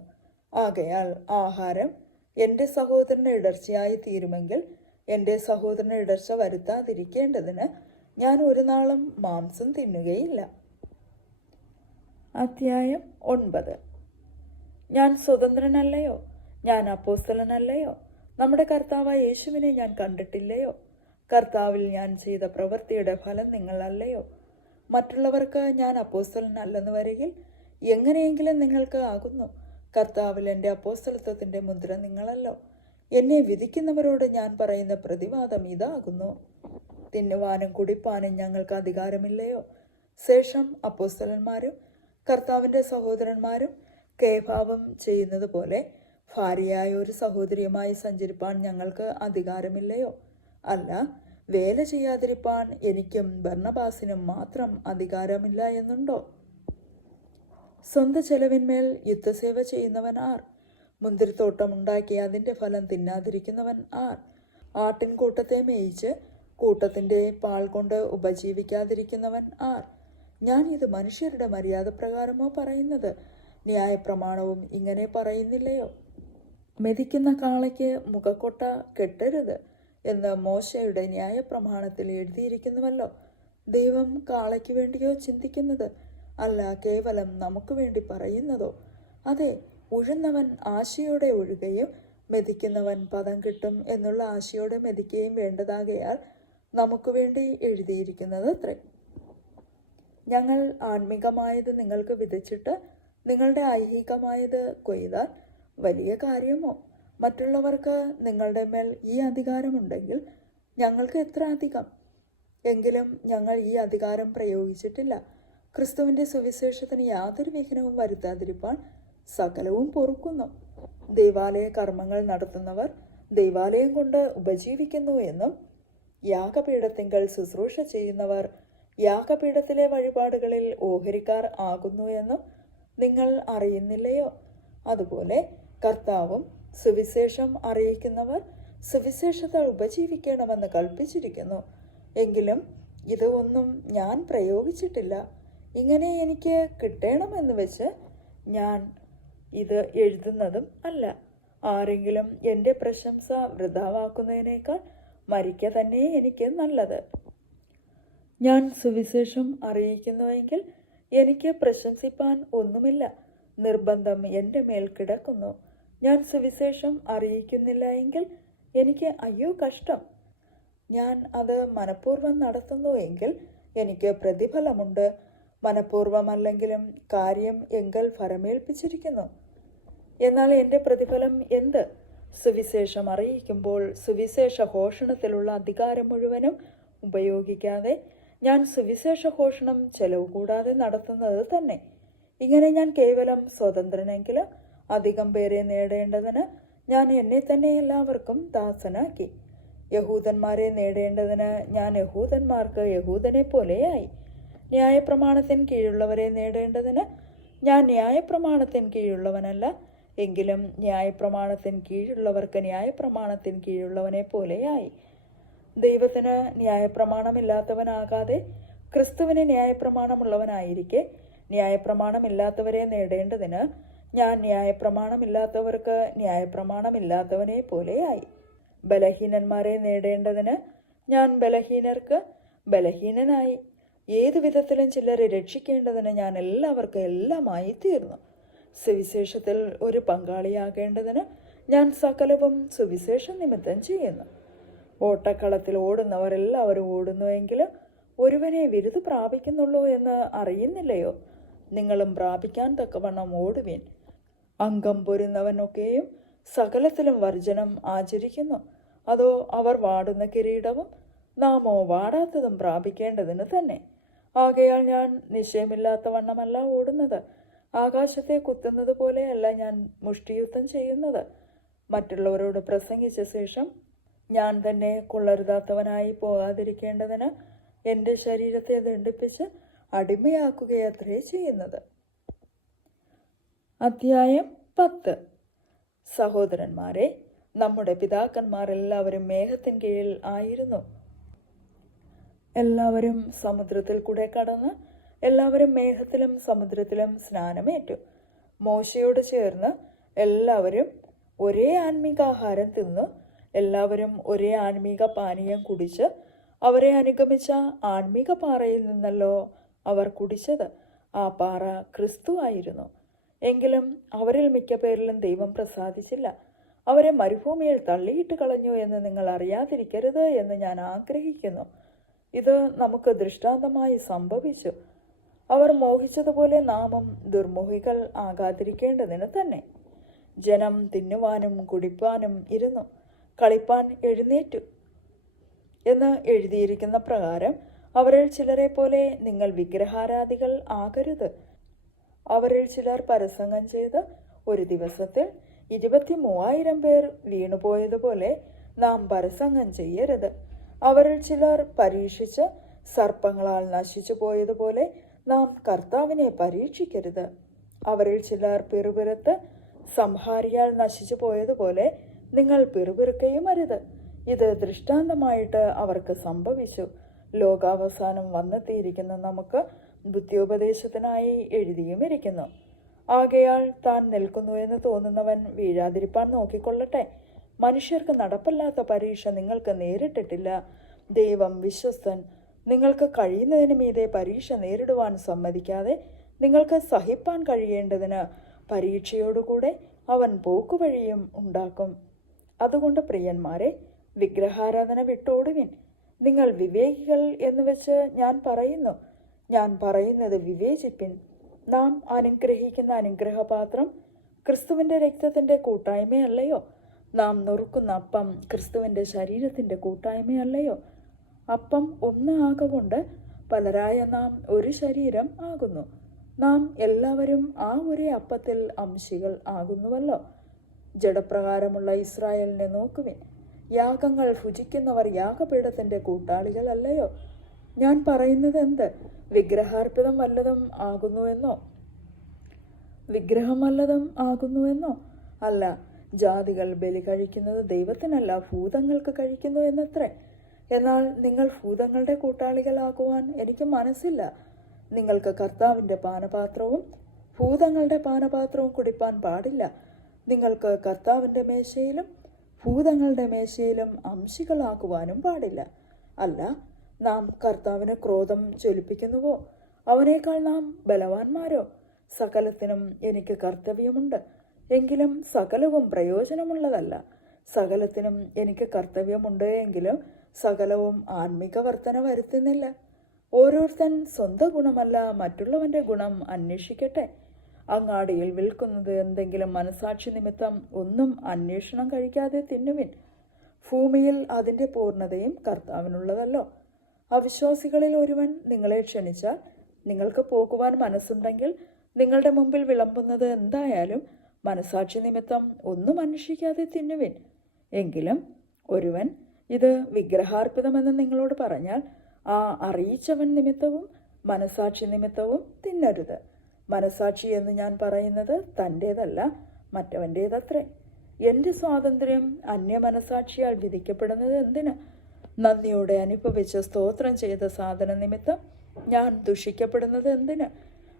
ആകയാൽ ആഹാരം എൻ്റെ സഹോദരന് ഇടർച്ചയായി തീരുമെങ്കിൽ എൻ്റെ സഹോദരന് ഇടർച്ച വരുത്താതിരിക്കേണ്ടതിന് ഞാൻ ഒരു നാളും മാംസം തിന്നുകയില്ല. അധ്യായം 9. ഞാൻ സ്വതന്ത്രനല്ലയോ? ഞാൻ അപ്പോസ്തലനല്ലയോ? നമ്മുടെ കർത്താവായ യേശുവിനെ ഞാൻ കണ്ടിട്ടില്ലയോ? കർത്താവിൽ ഞാൻ ചെയ്ത പ്രവൃത്തിയുടെ ഫലം നിങ്ങളല്ലയോ? മറ്റുള്ളവർക്ക് ഞാൻ അപ്പോസ്തലനല്ലെന്ന് വരികിൽ എങ്ങനെയെങ്കിലും നിങ്ങൾക്ക് ആകുന്നു. കർത്താവിൽ എൻ്റെ അപ്പോസ്തലത്വത്തിൻ്റെ മുദ്ര നിങ്ങളല്ലോ. എന്നെ വിധിക്കുന്നവരോട് ഞാൻ പറയുന്ന പ്രതിവാദം ഇതാകുന്നു: തിന്നുവാനും കുടിപ്പാനും ഞങ്ങൾക്ക് അധികാരമില്ലയോ? ശേഷം അപ്പോസ്തലന്മാരും കർത്താവിൻ്റെ സഹോദരന്മാരും കേഫാവും ചെയ്യുന്നത് പോലെ ഭാര്യയായ ഒരു സഹോദരിയുമായി സഞ്ചരിപ്പാൻ ഞങ്ങൾക്ക് അധികാരമില്ലയോ? അല്ല, വേല ചെയ്യാതിരിപ്പാൻ എനിക്കും ബർന്നബാസിനും മാത്രം അധികാരമില്ല എന്നുണ്ടോ? സ്വന്തം ചെലവിന്മേൽ യുദ്ധസേവ ചെയ്യുന്നവൻ ആർ? മുന്തിരിത്തോട്ടം ഉണ്ടാക്കി അതിൻ്റെ ഫലം തിന്നാതിരിക്കുന്നവൻ ആർ? ആട്ടിൻകൂട്ടത്തെ മേയിച്ച് കൂട്ടത്തിൻ്റെ പാൽ കൊണ്ട് ഉപജീവിക്കാതിരിക്കുന്നവൻ ആർ? ഞാൻ ഇത് മനുഷ്യരുടെ മര്യാദ പ്രകാരമോ പറയുന്നത്? ന്യായപ്രമാണവും ഇങ്ങനെ പറയുന്നില്ലയോ? മെതിക്കുന്ന കാളയ്ക്ക് മുഖക്കൊട്ട കെട്ടരുത് എന്ന് മോശയുടെ ന്യായപ്രമാണത്തിൽ എഴുതിയിരിക്കുന്നുവല്ലോ. ദൈവം കാളയ്ക്ക് വേണ്ടിയോ ചിന്തിക്കുന്നത്? അല്ല, കേവലം നമുക്ക് വേണ്ടി പറയുന്നതോ? അതെ, ഉഴുന്നവൻ ആശയോടെ ഉഴുകയും മെതിക്കുന്നവൻ പദം കിട്ടും എന്നുള്ള ആശയോടെ മെതിക്കുകയും വേണ്ടതാകയാൽ നമുക്ക് വേണ്ടി എഴുതിയിരിക്കുന്നത് അത്രേ. ഞങ്ങൾ ആത്മീകമായത് നിങ്ങൾക്ക് വിതച്ചിട്ട് നിങ്ങളുടെ ഐഹികമായത് കൊയ്താൽ വലിയ കാര്യമോ? മറ്റുള്ളവർക്ക് നിങ്ങളുടെ മേൽ ഈ അധികാരമുണ്ടെങ്കിൽ ഞങ്ങൾക്ക് എത്ര അധികം. എങ്കിലും ഞങ്ങൾ ഈ അധികാരം പ്രയോഗിച്ചിട്ടില്ല. ക്രിസ്തുവിൻ്റെ സുവിശേഷത്തിന് യാതൊരു വിഘ്നവും വരുത്താതിരിപ്പാൻ സകലവും പൊറുക്കുന്നു. ദൈവാലയ കർമ്മങ്ങൾ നടത്തുന്നവർ ദൈവാലയം കൊണ്ട് ഉപജീവിക്കുന്നു എന്നും യാഗപീഠത്തിങ്കൽ ശുശ്രൂഷ ചെയ്യുന്നവർ യാഗപീഠത്തിലെ വഴിപാടുകളിൽ ഓഹരിക്കാർ ആകുന്നു എന്നും നിങ്ങൾ അറിയുന്നില്ലയോ? അതുപോലെ കർത്താവും സുവിശേഷം അറിയിക്കുന്നവർ സുവിശേഷത്താൽ ഉപജീവിക്കണമെന്ന് കൽപ്പിച്ചിരിക്കുന്നു. എങ്കിലും ഇത് ഒന്നും ഞാൻ പ്രയോഗിച്ചിട്ടില്ല. ഇങ്ങനെ എനിക്ക് കിട്ടണമെന്ന് വെച്ച് ഞാൻ ഇത് എഴുതുന്നതും അല്ല. ആരെങ്കിലും എൻ്റെ പ്രശംസ വൃഥാവാക്കുന്നതിനേക്കാൾ മരിക്ക തന്നെ എനിക്ക് നല്ലത്. ഞാൻ സുവിശേഷം അറിയിക്കുന്നുവെങ്കിൽ എനിക്ക് പ്രശംസിപ്പാൻ ഒന്നുമില്ല. നിർബന്ധം എൻ്റെ മേൽ കിടക്കുന്നു. ഞാൻ സുവിശേഷം അറിയിക്കുന്നില്ല എങ്കിൽ എനിക്ക് അയ്യോ കഷ്ടം. ഞാൻ അത് മനഃപൂർവ്വം നടത്തുന്നു എങ്കിൽ എനിക്ക് പ്രതിഫലമുണ്ട്. മനഃപൂർവ്വമല്ലെങ്കിലും കാര്യം എങ്കൽ ഫലമേൽപ്പിച്ചിരിക്കുന്നു. എന്നാൽ എൻ്റെ പ്രതിഫലം എന്ത്? സുവിശേഷം അറിയിക്കുമ്പോൾ സുവിശേഷ ഘോഷണത്തിലുള്ള അധികാരം മുഴുവനും ഉപയോഗിക്കാതെ ഞാൻ സുവിശേഷ ഘോഷണം ചെലവ് കൂടാതെ നടത്തുന്നത് തന്നെ. ഇങ്ങനെ ഞാൻ കേവലം സ്വതന്ത്രനെങ്കിലും അധികം പേരെ നേടേണ്ടതിന് ഞാൻ എന്നെ തന്നെ എല്ലാവർക്കും ദാസനാക്കി. യഹൂദന്മാരെ നേടേണ്ടതിന് ഞാൻ യഹൂദന്മാർക്ക് യഹൂദനെ പോലെയായി. ന്യായപ്രമാണത്തിന് കീഴുള്ളവരെ നേടേണ്ടതിന് ഞാൻ ന്യായപ്രമാണത്തിന് കീഴുള്ളവനല്ല, എങ്കിലും ന്യായപ്രമാണത്തിന് കീഴുള്ളവർക്ക് ന്യായപ്രമാണത്തിന് കീഴുള്ളവനെ പോലെയായി. ദൈവത്തിന് ന്യായപ്രമാണമില്ലാത്തവനാകാതെ ക്രിസ്തുവിന് ന്യായപ്രമാണമുള്ളവനായിരിക്കെ ന്യായപ്രമാണമില്ലാത്തവരെ നേടേണ്ടതിന് ഞാൻ ന്യായപ്രമാണമില്ലാത്തവർക്ക് ന്യായപ്രമാണമില്ലാത്തവനെ പോലെയായി. ബലഹീനന്മാരെ നേടേണ്ടതിന് ഞാൻ ബലഹീനർക്ക് ബലഹീനനായി. ഏതു വിധത്തിലും ചിലരെ രക്ഷിക്കേണ്ടതിന് ഞാൻ എല്ലാവർക്കും എല്ലാമായി തീർന്നു. സുവിശേഷത്തിൽ ഒരു പങ്കാളിയാകേണ്ടതിന് ഞാൻ സകലവും സുവിശേഷ നിമിത്തം ചെയ്യുന്നു. ഓട്ടക്കളത്തിൽ ഓടുന്നവർ എല്ലാവരും ഓടുന്നുവെങ്കിലും ഒരുവനെ വിരുദ് പ്രാപിക്കുന്നുള്ളൂ എന്ന് അറിയുന്നില്ലയോ? നിങ്ങളും പ്രാപിക്കാൻ തക്കവണ്ണം ഓടുവിൻ. അംഗം പൊരുന്നവനൊക്കെയും സകലത്തിലും വർജനം ആചരിക്കുന്നു. അതോ അവർ വാടുന്ന കിരീടവും നാമോ വാടാത്തതും പ്രാപിക്കേണ്ടതിന് തന്നെ. ആകയാൽ ഞാൻ നിശ്ചയമില്ലാത്ത വണ്ണമല്ല ഓടുന്നത്. ആകാശത്തെ കുത്തുന്നത് പോലെയല്ല ഞാൻ മുഷ്ടിയുദ്ധം ചെയ്യുന്നത്. മറ്റുള്ളവരോട് പ്രസംഗിച്ച ശേഷം ഞാൻ തന്നെ കൊള്ളരുതാത്തവനായി പോകാതിരിക്കേണ്ടതിന് എൻ്റെ ശരീരത്തെ ദണ്ഡിപ്പിച്ച് അടിമയാക്കുകയത്രേ ചെയ്യുന്നത്. അധ്യായം 10. സഹോദരന്മാരെ, നമ്മുടെ പിതാക്കന്മാർ എല്ലാവരും മേഘത്തിൻ കീഴിൽ ആയിരുന്നു. എല്ലാവരും സമുദ്രത്തിൽ കൂടെ കടന്ന് എല്ലാവരും മേഘത്തിലും സമുദ്രത്തിലും സ്നാനമേറ്റു. മോശയോട് ചേർന്ന് എല്ലാവരും ഒരേ ആത്മീകാഹാരം തിന്നു. എല്ലാവരും ഒരേ ആത്മീക പാനീയം കുടിച്ച് അവരെ അനുഗമിച്ച ആത്മീക പാറയിൽ നിന്നല്ലോ അവർ കുടിച്ചത്. ആ പാറ ക്രിസ്തു ആയിരുന്നു. എങ്കിലും അവരിൽ മിക്ക പേരിലും ദൈവം പ്രസാദിച്ചില്ല. അവരെ മരുഭൂമിയിൽ തള്ളിയിട്ട് കളഞ്ഞു എന്ന് നിങ്ങൾ അറിയാതിരിക്കരുത് എന്ന് ഞാൻ ആഗ്രഹിക്കുന്നു. ഇത് നമുക്ക് ദൃഷ്ടാന്തമായി സംഭവിച്ചു. അവർ മോഹിച്ചതുപോലെ നാമും ദുർമോഹികൾ ആകാതിരിക്കേണ്ടതിന് തന്നെ. ജനം തിന്നുവാനും കുടിപ്പാനും ഇരുന്നു, കളിപ്പാൻ എഴുന്നേറ്റു എന്ന് എഴുതിയിരിക്കുന്ന പ്രകാരം അവരിൽ ചിലരെ പോലെ നിങ്ങൾ വിഗ്രഹാരാധികൾ ആകരുത്. അവരിൽ ചിലർ പരസംഗം ചെയ്ത് ഒരു ദിവസത്തിൽ 23,000 പേർ വീണുപോയതുപോലെ നാം പരസംഗം ചെയ്യരുത്. അവരിൽ ചിലർ പരീക്ഷിച്ച് സർപ്പങ്ങളാൽ നശിച്ചു പോയതുപോലെ നാം കർത്താവിനെ പരീക്ഷിക്കരുത്. അവരിൽ ചിലർ പിറുപിറുത്ത് സംഹാരിയാൽ നശിച്ചു പോയതുപോലെ നിങ്ങൾ പിറുപിറുക്കയും അരുത്. ഇത് ദൃഷ്ടാന്തമായിട്ട് അവർക്ക് സംഭവിച്ചു. ലോകാവസാനം വന്നെത്തിയിരിക്കുന്ന നമുക്ക് ബുദ്ധിയോപദേശത്തിനായി എഴുതിയും ഇരിക്കുന്നു. ആകയാൽ താൻ നിൽക്കുന്നു എന്ന് തോന്നുന്നവൻ വീഴാതിരിപ്പാൻ നോക്കിക്കൊള്ളട്ടെ. മനുഷ്യർക്ക് നടപ്പല്ലാത്ത പരീക്ഷ നിങ്ങൾക്ക് നേരിട്ടിട്ടില്ല. ദൈവം വിശ്വസ്തൻ. നിങ്ങൾക്ക് കഴിയുന്നതിന് മീതെ പരീക്ഷ നേരിടുവാൻ സമ്മതിക്കാതെ നിങ്ങൾക്ക് സഹിപ്പാൻ കഴിയേണ്ടതിന് പരീക്ഷയോടുകൂടെ അവൻ പോക്കുവഴിയും ഉണ്ടാക്കും. അതുകൊണ്ട് പ്രിയന്മാരെ, വിഗ്രഹാരാധന വിട്ടോടുവിൻ. നിങ്ങൾ വിവേകികൾ എന്ന് വെച്ച് ഞാൻ പറയുന്നത് വിവേചിപ്പിൻ. നാം അനുഗ്രഹിക്കുന്ന അനുഗ്രഹപാത്രം ക്രിസ്തുവിൻ്റെ രക്തത്തിൻ്റെ കൂട്ടായ്മയല്ലയോ? നാം നുറുക്കുന്ന അപ്പം ക്രിസ്തുവിൻ്റെ ശരീരത്തിൻ്റെ കൂട്ടായ്മയല്ലയോ? അപ്പം ഒന്ന് ആകൊണ്ട് പലരായ നാം ഒരു ശരീരം ആകുന്നു. നാം എല്ലാവരും ആ ഒരേ അപ്പത്തിൽ അംശികൾ ആകുന്നുവല്ലോ. ജഡപ്രകാരമുള്ള ഇസ്രായേലിനെ നോക്കുവിൻ. യാഗങ്ങൾ ഭുജിക്കുന്നവർ യാഗപീഠത്തിൻ്റെ കൂട്ടാളികളല്ലയോ? ഞാൻ പറയുന്നത് എന്ത്? വിഗ്രഹം വല്ലതും ആകുന്നുവെന്നോ? അല്ല, ജാതികൾ ബലി കഴിക്കുന്നത് ദൈവത്തിനല്ല, ഭൂതങ്ങൾക്ക് കഴിക്കുന്നു എന്നത്രേ. എന്നാൽ നിങ്ങൾ ഭൂതങ്ങളുടെ കൂട്ടാളികളാകുവാൻ എനിക്ക് മനസ്സില്ല. നിങ്ങൾക്ക് കർത്താവിൻ്റെ പാനപാത്രവും ഭൂതങ്ങളുടെ പാനപാത്രവും കുടിപ്പാൻ പാടില്ല. നിങ്ങൾക്ക് കർത്താവിൻ്റെ മേശയിലും ഭൂതങ്ങളുടെ മേശയിലും അംശികളാക്കുവാനും പാടില്ല. അല്ല, നാം കർത്താവിന് ക്രോധം ജ്വലിപ്പിക്കുന്നുവോ? അവനേക്കാൾ നാം ബലവാന്മാരോ? സകലത്തിനും എനിക്ക് കർത്തവ്യമുണ്ട്, എങ്കിലും സകലവും പ്രയോജനമുള്ളതല്ല. സകലത്തിനും എനിക്ക് കർത്തവ്യമുണ്ട്, എങ്കിലും സകലവും ആത്മിക വർധന വരുത്തുന്നില്ല. ഓരോരുത്തൻ സ്വന്തം ഗുണമല്ല മറ്റുള്ളവൻ്റെ ഗുണം അന്വേഷിക്കട്ടെ. അങ്ങാടിയിൽ വിൽക്കുന്നത് എന്തെങ്കിലും മനസാക്ഷി നിമിത്തം ഒന്നും അന്വേഷണം കഴിക്കാതെ തിന്നുവിൻ. ഭൂമിയിൽ അതിൻ്റെ പൂർണ്ണതയും കർത്താവിനുള്ളതല്ലോ. അവിശ്വാസികളിൽ ഒരുവൻ നിങ്ങളെ ക്ഷണിച്ചാൽ നിങ്ങൾക്ക് പോകുവാൻ മനസ്സുണ്ടെങ്കിൽ നിങ്ങളുടെ മുമ്പിൽ വിളമ്പുന്നത് എന്തായാലും മനസാക്ഷി നിമിത്തം ഒന്നും അന്വേഷിക്കാതെ തിന്നുവിൻ. എങ്കിലും ഒരുവൻ ഇത് വിഗ്രഹാർപ്പിതമെന്ന് നിങ്ങളോട് പറഞ്ഞാൽ ആ അറിയിച്ചവൻ നിമിത്തവും മനസാക്ഷി നിമിത്തവും തിന്നരുത്. മനസാക്ഷി എന്ന് ഞാൻ പറയുന്നത് തൻ്റേതല്ല, മറ്റവൻ്റേതത്രേ. എൻ്റെ സ്വാതന്ത്ര്യം അന്യമനസാക്ഷിയാൽ വിധിക്കപ്പെടുന്നത് എന്തിന്? നന്ദിയോടെ അനുഭവിച്ച് സ്തോത്രം ചെയ്ത സാധന നിമിത്തം ഞാൻ ദുഷിക്കപ്പെടുന്നത് എന്തിന്?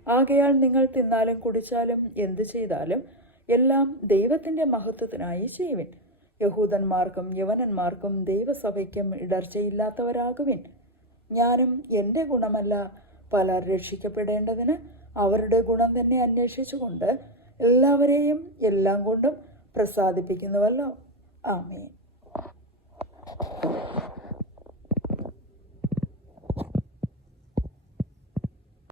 ആകയാൽ നിങ്ങൾ തിന്നാലും കുടിച്ചാലും എന്തു ചെയ്താലും എല്ലാം ദൈവത്തിൻ്റെ മഹത്വത്തിനായി ചെയ്യുവിൻ. യഹൂദന്മാർക്കും യവനന്മാർക്കും ദൈവസഭയ്ക്കും ഇടർച്ചയില്ലാത്തവരാകുവിൻ. ഞാനും എൻ്റെ ഗുണമല്ല, പലർ രക്ഷിക്കപ്പെടേണ്ടതിന് അവരുടെ ഗുണം തന്നെ അന്വേഷിച്ചുകൊണ്ട് എല്ലാവരെയും എല്ലാം കൊണ്ടും പ്രസാദിപ്പിക്കുന്നുവല്ലോ. ആമേൻ.